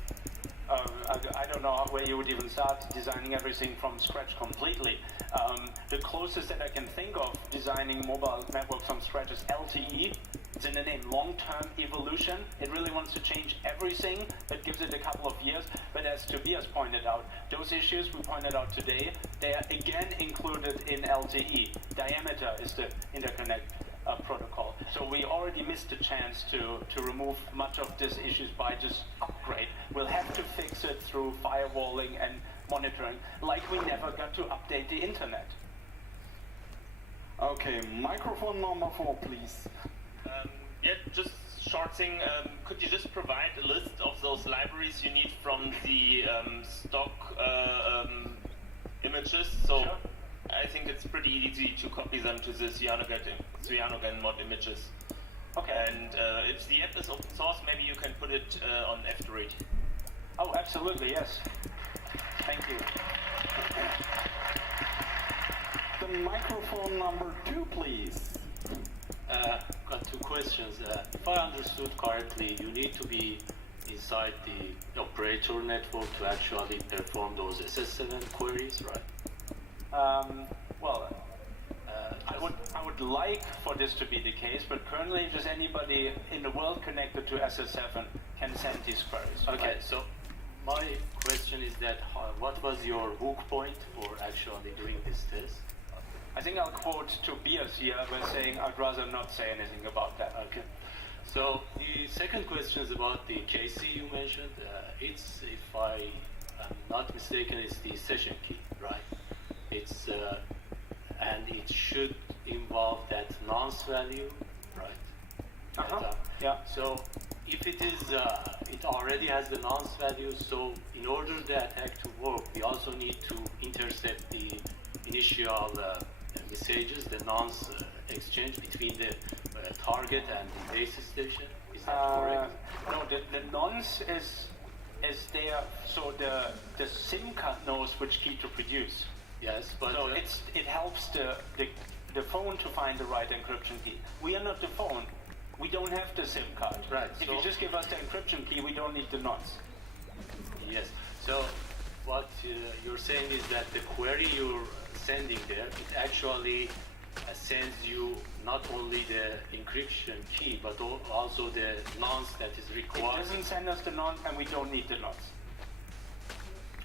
I don't know where you would even start designing everything from scratch completely. The closest that I can think of designing mobile networks from scratch is LTE. It's in the name, long-term evolution. It really wants to change everything, but gives it a couple of years. But as Tobias pointed out, those issues we pointed out today, they are again included in LTE. Diameter is the interconnect protocol. So we already missed the chance to remove much of these issues by just upgrade. We'll have to fix it through firewalling and monitoring, like we never got to update the internet. Okay, microphone number 4, please. Yeah, just short thing. Could you just provide a list of those libraries you need from the stock images? So Sure. I think it's pretty easy to copy them to the cyanogen mod images. Okay. And if the app is open source, maybe you can put it on F3. Oh, absolutely, yes. Thank you. The microphone number 2, please. Got 2 questions. If I understood correctly, you need to be inside the operator network to actually perform those SS7 queries, right? I would like for this to be the case, but currently just anybody in the world connected to SS7 can send these queries. Okay, so my question is that what was your hook point for actually doing this test? I think I'll quote Tobias here by saying I'd rather not say anything about that. Okay. So the second question is about the KC you mentioned. It's, if I am not mistaken, it's the session key, right? It's and it should involve that nonce value, right? Yeah. So if it is, it already has the nonce value. So in order the attack to work, we also need to intercept the initial messages, the nonce exchange between the target and the base station. Is that correct? No, the nonce is there, so the SIM card knows which key to produce. Yes, but so it helps the phone to find the right encryption key. We are not the phone. We don't have the SIM card. Right. If so you just give us the encryption key, we don't need the nonce. Yes. So what you're saying is that the query you're sending there, it actually sends you not only the encryption key, but also the nonce that is required. It doesn't send us the nonce, and we don't need the nonce.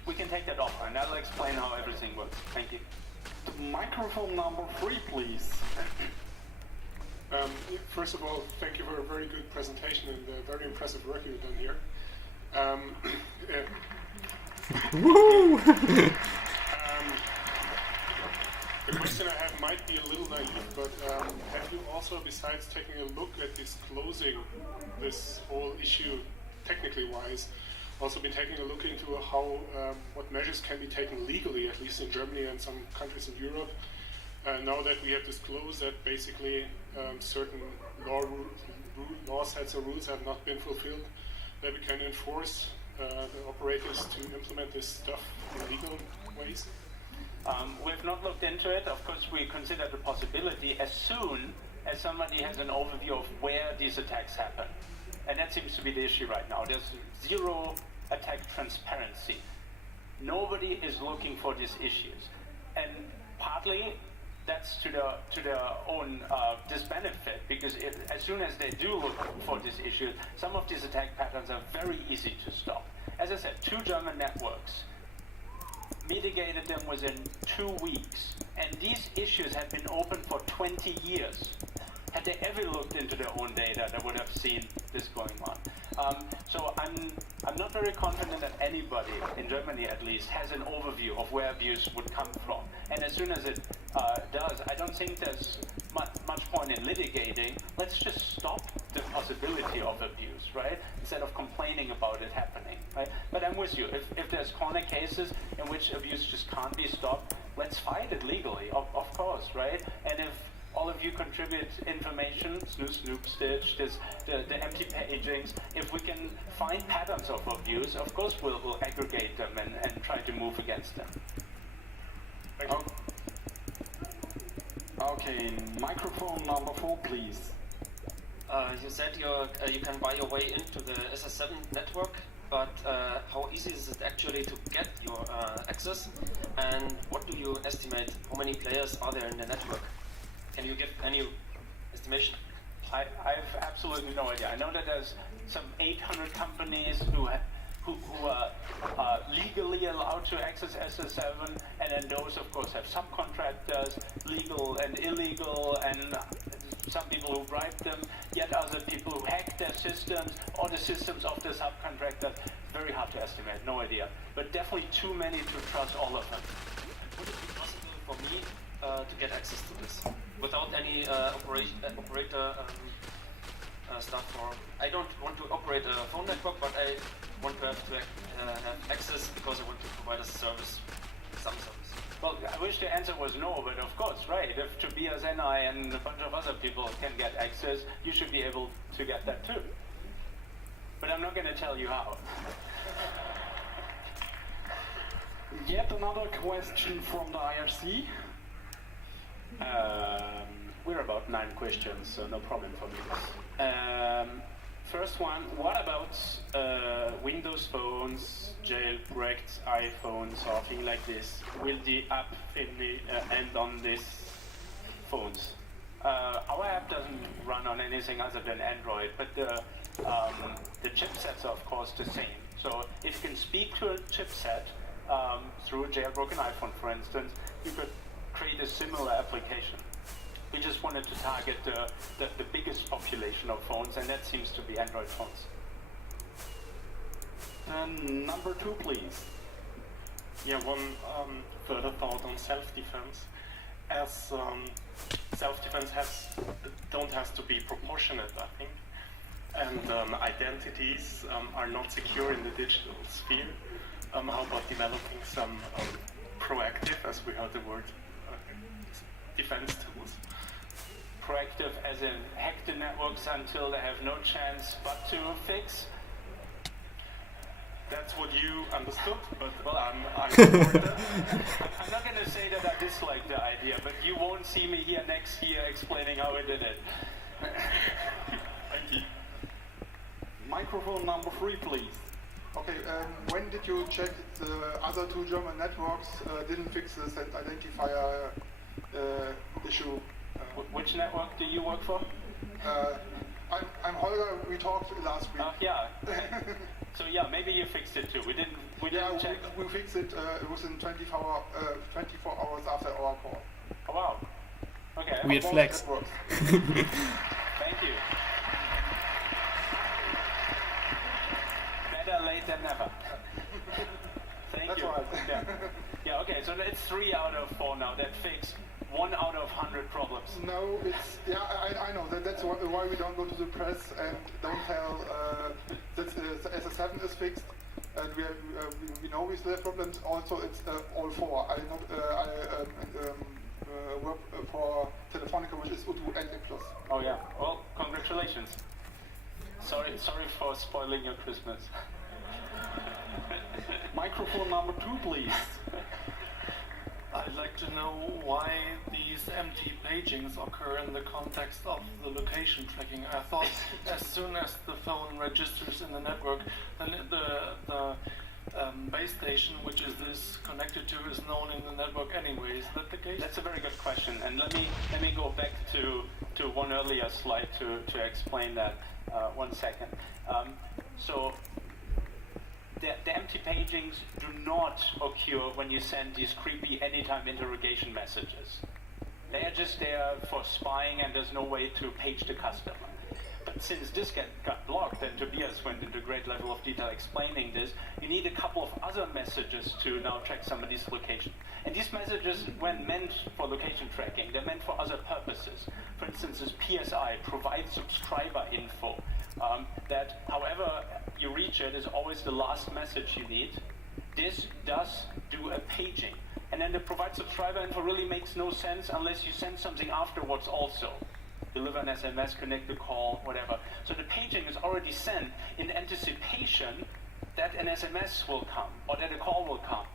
We can take that offline. I'll explain how everything works. Thank you. Microphone number 3, please. First of all, thank you for a very good presentation and very impressive work you've done here. The question I have might be a little naive, but have you also, besides taking a look at disclosing this whole issue technically wise, also been taking a look into how what measures can be taken legally, at least in Germany and some countries in Europe, now that we have disclosed that basically certain law sets or rules have not been fulfilled, that we can enforce the operators to implement this stuff in legal ways? We've not looked into it. Of course, we consider the possibility as soon as somebody has an overview of where these attacks happen. And that seems to be the issue right now. There's zero attack transparency. Nobody is looking for these issues. And partly that's to their own disbenefit, because as soon as they do look for these issues, some of these attack patterns are very easy to stop. As I said, 2 German networks mitigated them within 2 weeks, and these issues have been open for 20 years. Had they ever looked into their own data, they would have seen this going on. So I'm not very confident that anybody, in Germany at least, has an overview of where abuse would come from. And as soon as it does, I don't think there's much point in litigating. Let's just stop the possibility of abuse, right? Instead of complaining about it happening, right? But I'm with you. If there's corner cases in which abuse just can't be stopped, let's fight it legally, of course, right? And if all of you contribute information, snoop, stitch, the empty pagings. If we can find patterns of abuse, of course we'll aggregate them and try to move against them. Thank you. Okay, microphone number 4, please. You said you can buy your way into the SS7 network, but how easy is it actually to get your access? And what do you estimate? How many players are there in the network? Can you give any estimation? I have absolutely no idea. I know that there's some 800 companies who are legally allowed to access SS7, and then those, of course, have subcontractors, legal and illegal, and some people who bribe them, yet other people who hack their systems or the systems of the subcontractors. Very hard to estimate, no idea. But definitely too many to trust all of them. Would it be possible for me to get access to this without any operator stuff? Or I don't want to operate a phone network, but I want to have access because I want to provide a service, some service. Well, I wish the answer was no, but of course, right. If Tobias and I and a bunch of other people can get access, you should be able to get that too. But I'm not going to tell you how. Yet another question from the IRC. We're about 9 questions, so no problem for me. First one, what about Windows phones, jailbreaked iPhones, or things like this? Will the app end on these phones? Our app doesn't run on anything other than Android, but the chipsets are of course the same. So if you can speak to a chipset through a jailbroken iPhone, for instance, you could create a similar application. We just wanted to target the biggest population of phones, and that seems to be Android phones. Then number 2, please. Yeah, one further thought on self-defense. As self-defense don't have to be proportionate, I think, and identities are not secure in the digital sphere. How about developing some proactive, as we heard the word, defense tools? Proactive as in hack the networks until they have no chance but to fix? That's what you understood, but well, I'm I'm not going to say that I dislike the idea, but you won't see me here next year explaining how I did it. Thank you. Microphone number 3, please. Okay, when did you check the other 2 German networks didn't fix this identifier issue? Which network do you work for? I'm Holger. We talked last week. Yeah. So yeah, maybe you fixed it too. We didn't check. We fixed it within 24 hours after our call. Oh wow. Okay. Weird flex. Thank you. Better late than never. Thank you. Right. Yeah. Okay. So it's 3 out of 4 now. That fixed 1 out of 100 problems. No, it's I know that's why we don't go to the press and don't tell that SS7 is fixed, and we know we still have problems. Also, it's all 4. I work for Telefonica, which is Udo and Plus. Oh yeah. Well, congratulations. Sorry for spoiling your Christmas. Microphone number 2, please. I'd like to know why these empty pagings occur in the context of the location tracking. I thought as soon as the phone registers in the network, then the base station which is this connected to is known in the network anyway. Is that the case? That's a very good question, and let me go back to one earlier slide to explain that. 1 second. So the empty pagings do not occur when you send these creepy anytime interrogation messages. They are just there for spying, and there's no way to page the customer. But since this got blocked, and Tobias went into great level of detail explaining this, you need a couple of other messages to now track somebody's location. And these messages weren't meant for location tracking, they're meant for other purposes. For instance, this PSI, provide subscriber info, that however you reach it is always the last message you need. This does do a paging. And then the provide subscriber info really makes no sense unless you send something afterwards also. Deliver an SMS, connect the call, whatever. So the paging is already sent in anticipation that an SMS will come or that a call will come.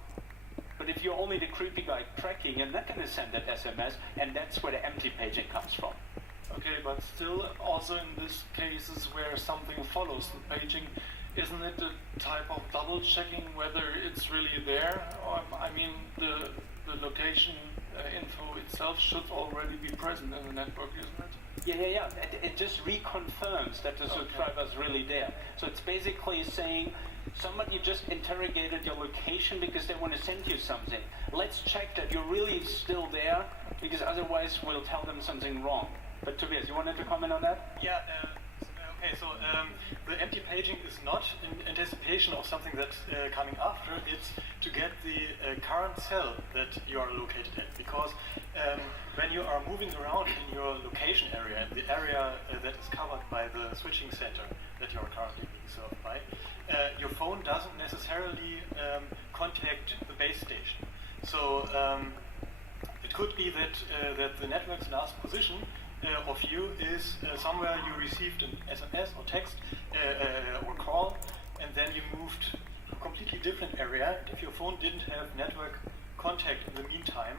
But if you're only the creepy guy tracking, you're not going to send that SMS, and that's where the empty paging comes from. Okay, but still, also in these cases where something follows the paging, isn't it a type of double checking whether it's really there? Or, I mean, the location info itself should already be present in the network, isn't it? Yeah. It just reconfirms that the subscriber is really there. So it's basically saying somebody just interrogated your location because they want to send you something. Let's check that you're really still there, because otherwise we'll tell them something wrong. But Tobias, you wanted to comment on that? Yeah. Okay, so the empty paging is not in anticipation of something that's coming after. It's to get the current cell that you are located at. Because when you are moving around in your location area, the area that is covered by the switching center that you are currently being served by, your phone doesn't necessarily contact the base station. So it could be that the network's last position of you is somewhere you received an SMS or text or call, and then you moved to a completely different area. If your phone didn't have network contact in the meantime,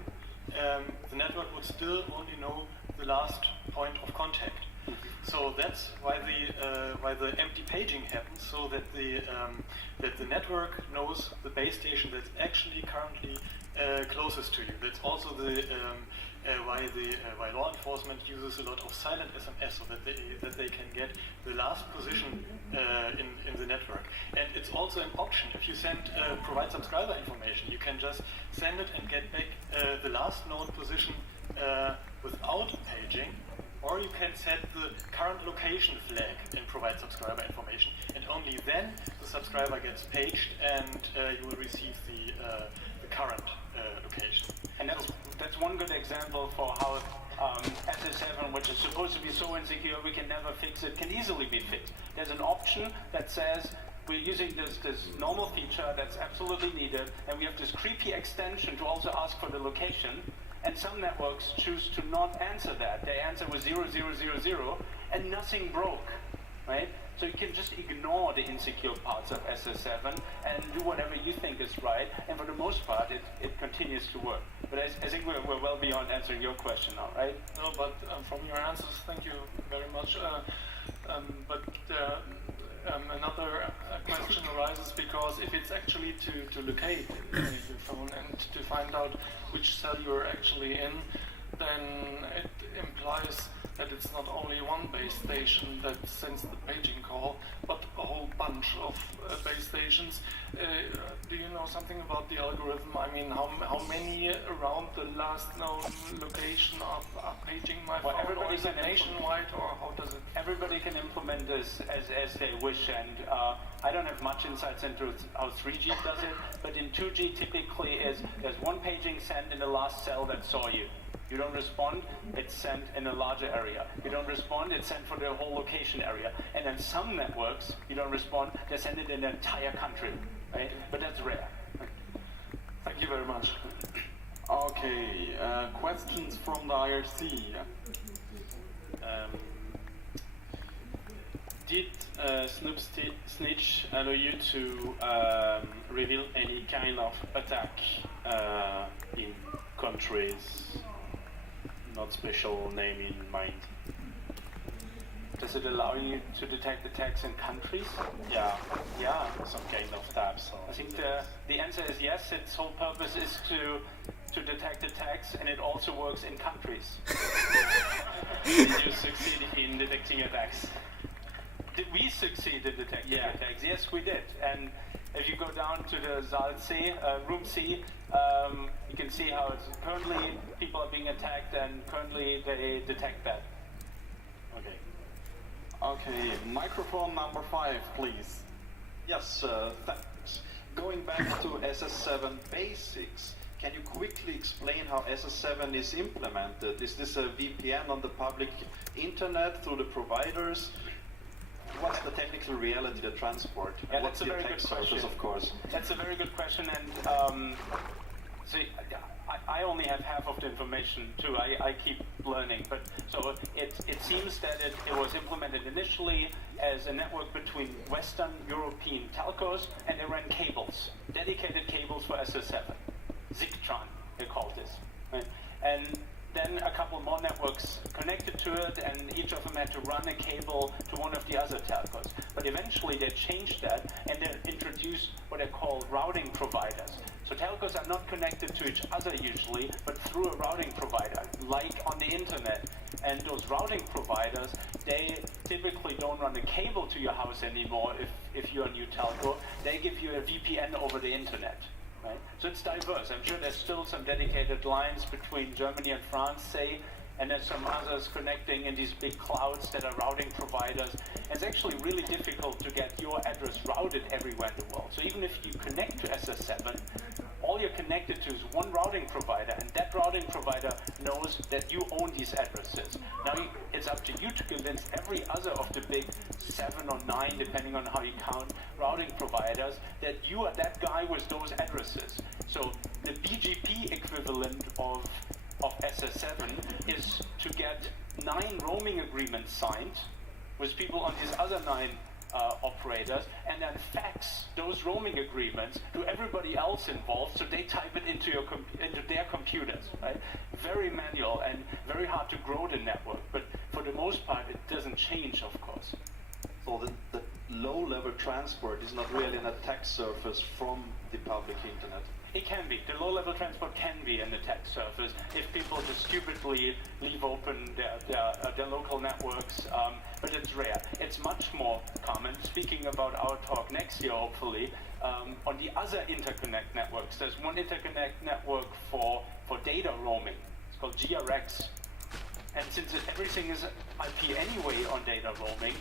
the network would still only know the last point of contact. So that's why the empty paging happens, so that the network knows the base station that's actually currently closest to you. That's also why law enforcement uses a lot of silent SMS, so that they can get the last position in the network. And it's also an option. If you send provide subscriber information, you can just send it and get back the last known position without paging, or you can set the current location flag and provide subscriber information, and only then the subscriber gets paged, and you will receive the current location. And that's one good example for how SS7, which is supposed to be so insecure we can never fix it, can easily be fixed. There's an option that says we're using this normal feature that's absolutely needed, and we have this creepy extension to also ask for the location, and some networks choose to not answer that. They answer with 0000, and nothing broke, right? So you can just ignore the insecure parts of SS7 and do whatever you think is right, and for the most part, it continues to work. But I think we're well beyond answering your question now, right? No, but from your answers, thank you very much. But another question arises, because if it's actually to locate your phone and to find out which cell you're actually in, then it implies that it's not only one base station that sends the paging call, but a whole bunch of base stations. Do you know something about the algorithm? I mean, how many around the last known location are paging my phone? Or is it nationwide, or how does it? Everybody can implement this as they wish, and I don't have much insights into how 3G does it, but in 2G typically there's one paging sent in the last cell that saw you. You don't respond, it's sent in a larger area. You don't respond, it's sent for the whole location area. And then some networks, you don't respond, they send it in the entire country, right? But that's rare. Thank you very much. Okay, questions from the IRC. Did Snoop Snitch allow you to reveal any kind of attack in countries? Not special name in mind. Does it allow you to detect attacks in countries? Yeah, Yeah. some kind of tab. So I think the answer is yes. Its whole purpose is to detect attacks, and it also works in countries. Did you succeed in detecting attacks? Did we succeed in detecting attacks? Yes, we did. And if you go down to the Saal C, room C, you can see how currently people are being attacked, and currently they detect that. Okay. Okay, microphone number 5, please. Yes, thanks. Going back to SS7 basics, can you quickly explain how SS7 is implemented? Is this a VPN on the public internet through the providers? What's the technical reality, the transport? Yeah, And what's that's a the very attack good question. surface, of course? That's a very good question, and so I only have half of the information too. I keep learning, but so it seems that it was implemented initially as a network between Western European telcos, and they ran cables, dedicated cables for SS7, Zigtron they called this, right? And then a couple more networks connected to it, and each of them had to run a cable to one of the other telcos. But eventually they changed that, and they introduced what are called routing providers. So telcos are not connected to each other usually, but through a routing provider, like on the internet. And those routing providers, they typically don't run a cable to your house anymore if you're a new telco. They give you a VPN over the internet. Right? So it's diverse. I'm sure there's still some dedicated lines between Germany and France, say, and there's some others connecting in these big clouds that are routing providers. And it's actually really difficult to get your address routed everywhere in the world. So even if you connect to SS7, all you're connected to is one routing provider, and that routing provider knows that you own these addresses. Now it's up to you to convince every other of the big 7 or 9, depending on how you count, routing providers that you are that guy with those addresses. So the BGP equivalent of SS7 is to get 9 roaming agreements signed with people on these other 9 operators, and then fax those roaming agreements to everybody else involved, so they type it into their computers. Right? Very manual and very hard to grow the network, but for the most part, it doesn't change, of course. So the low-level transport is not really an attack surface from the public internet. It can be. The low-level transport can be an attack surface if people just stupidly leave open their local networks, but it's rare. It's much more common, speaking about our talk next year, hopefully, on the other interconnect networks. There's one interconnect network for data roaming. It's called GRX. And since everything is IP anyway on data roaming,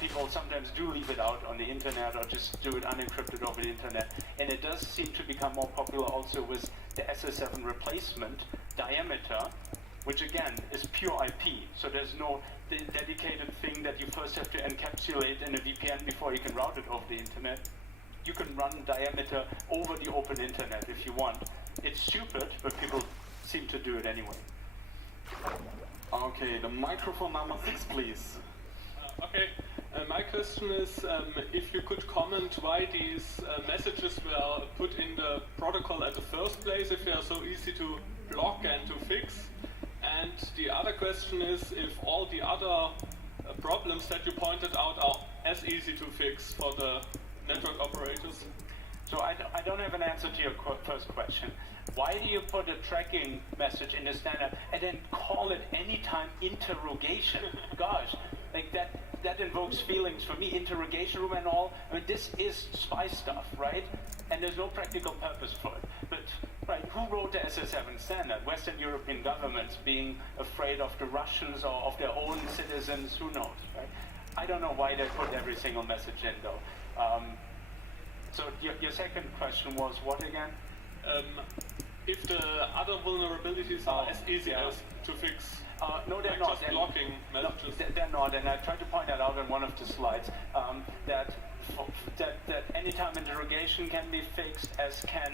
people sometimes do leave it out on the internet or just do it unencrypted over the internet. And it does seem to become more popular also with the SS7 replacement diameter, which again is pure IP. So there's no dedicated thing that you first have to encapsulate in a VPN before you can route it over the internet. You can run diameter over the open internet if you want. It's stupid, but people seem to do it anyway. Okay, the microphone number 6, please. Okay, my question is if you could comment why these messages were put in the protocol at the first place, if they are so easy to block and to fix. And the other question is if all the other problems that you pointed out are as easy to fix for the network operators. So I don't have an answer to your first question. Why do you put a tracking message in the standard and then call it anytime interrogation? Gosh, like that invokes feelings for me, interrogation room and all. I mean, this is spy stuff, right? And there's no practical purpose for it. But, right, who wrote the SS7 standard? Western European governments being afraid of the Russians or of their own citizens, who knows, right? I don't know why they put every single message in, though. So your second question was what again? If the other vulnerabilities are as easy as to fix. No, they're like not. Just blocking messages. No, they're not, and I tried to point that out on one of the slides. That anytime interrogation can be fixed, as can,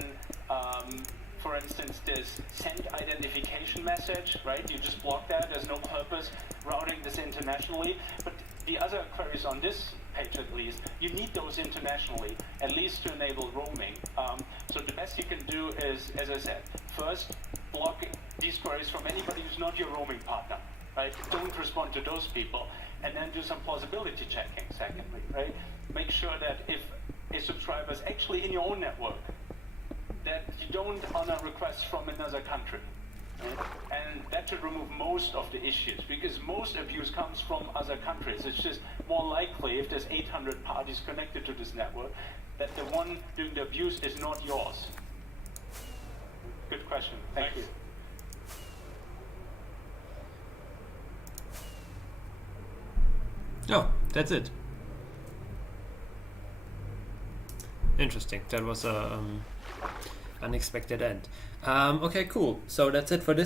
for instance, this send identification message, right? You just block that. There's no purpose routing this internationally. But the other queries on this page, at least, you need those internationally, at least to enable roaming. So the best you can do is, as I said, first block these queries from anybody who's not your roaming partner, right? Don't respond to those people. and then do some plausibility checking, secondly, right? Make sure that if a subscriber is actually in your own network, that you don't honor requests from another country. Right? And that should remove most of the issues, because most abuse comes from other countries. It's just more likely, if there's 800 parties connected to this network, that the one doing the abuse is not yours. Good question. Thank you. Oh, that's it. Interesting. That was a unexpected end. Okay, cool. So that's it for this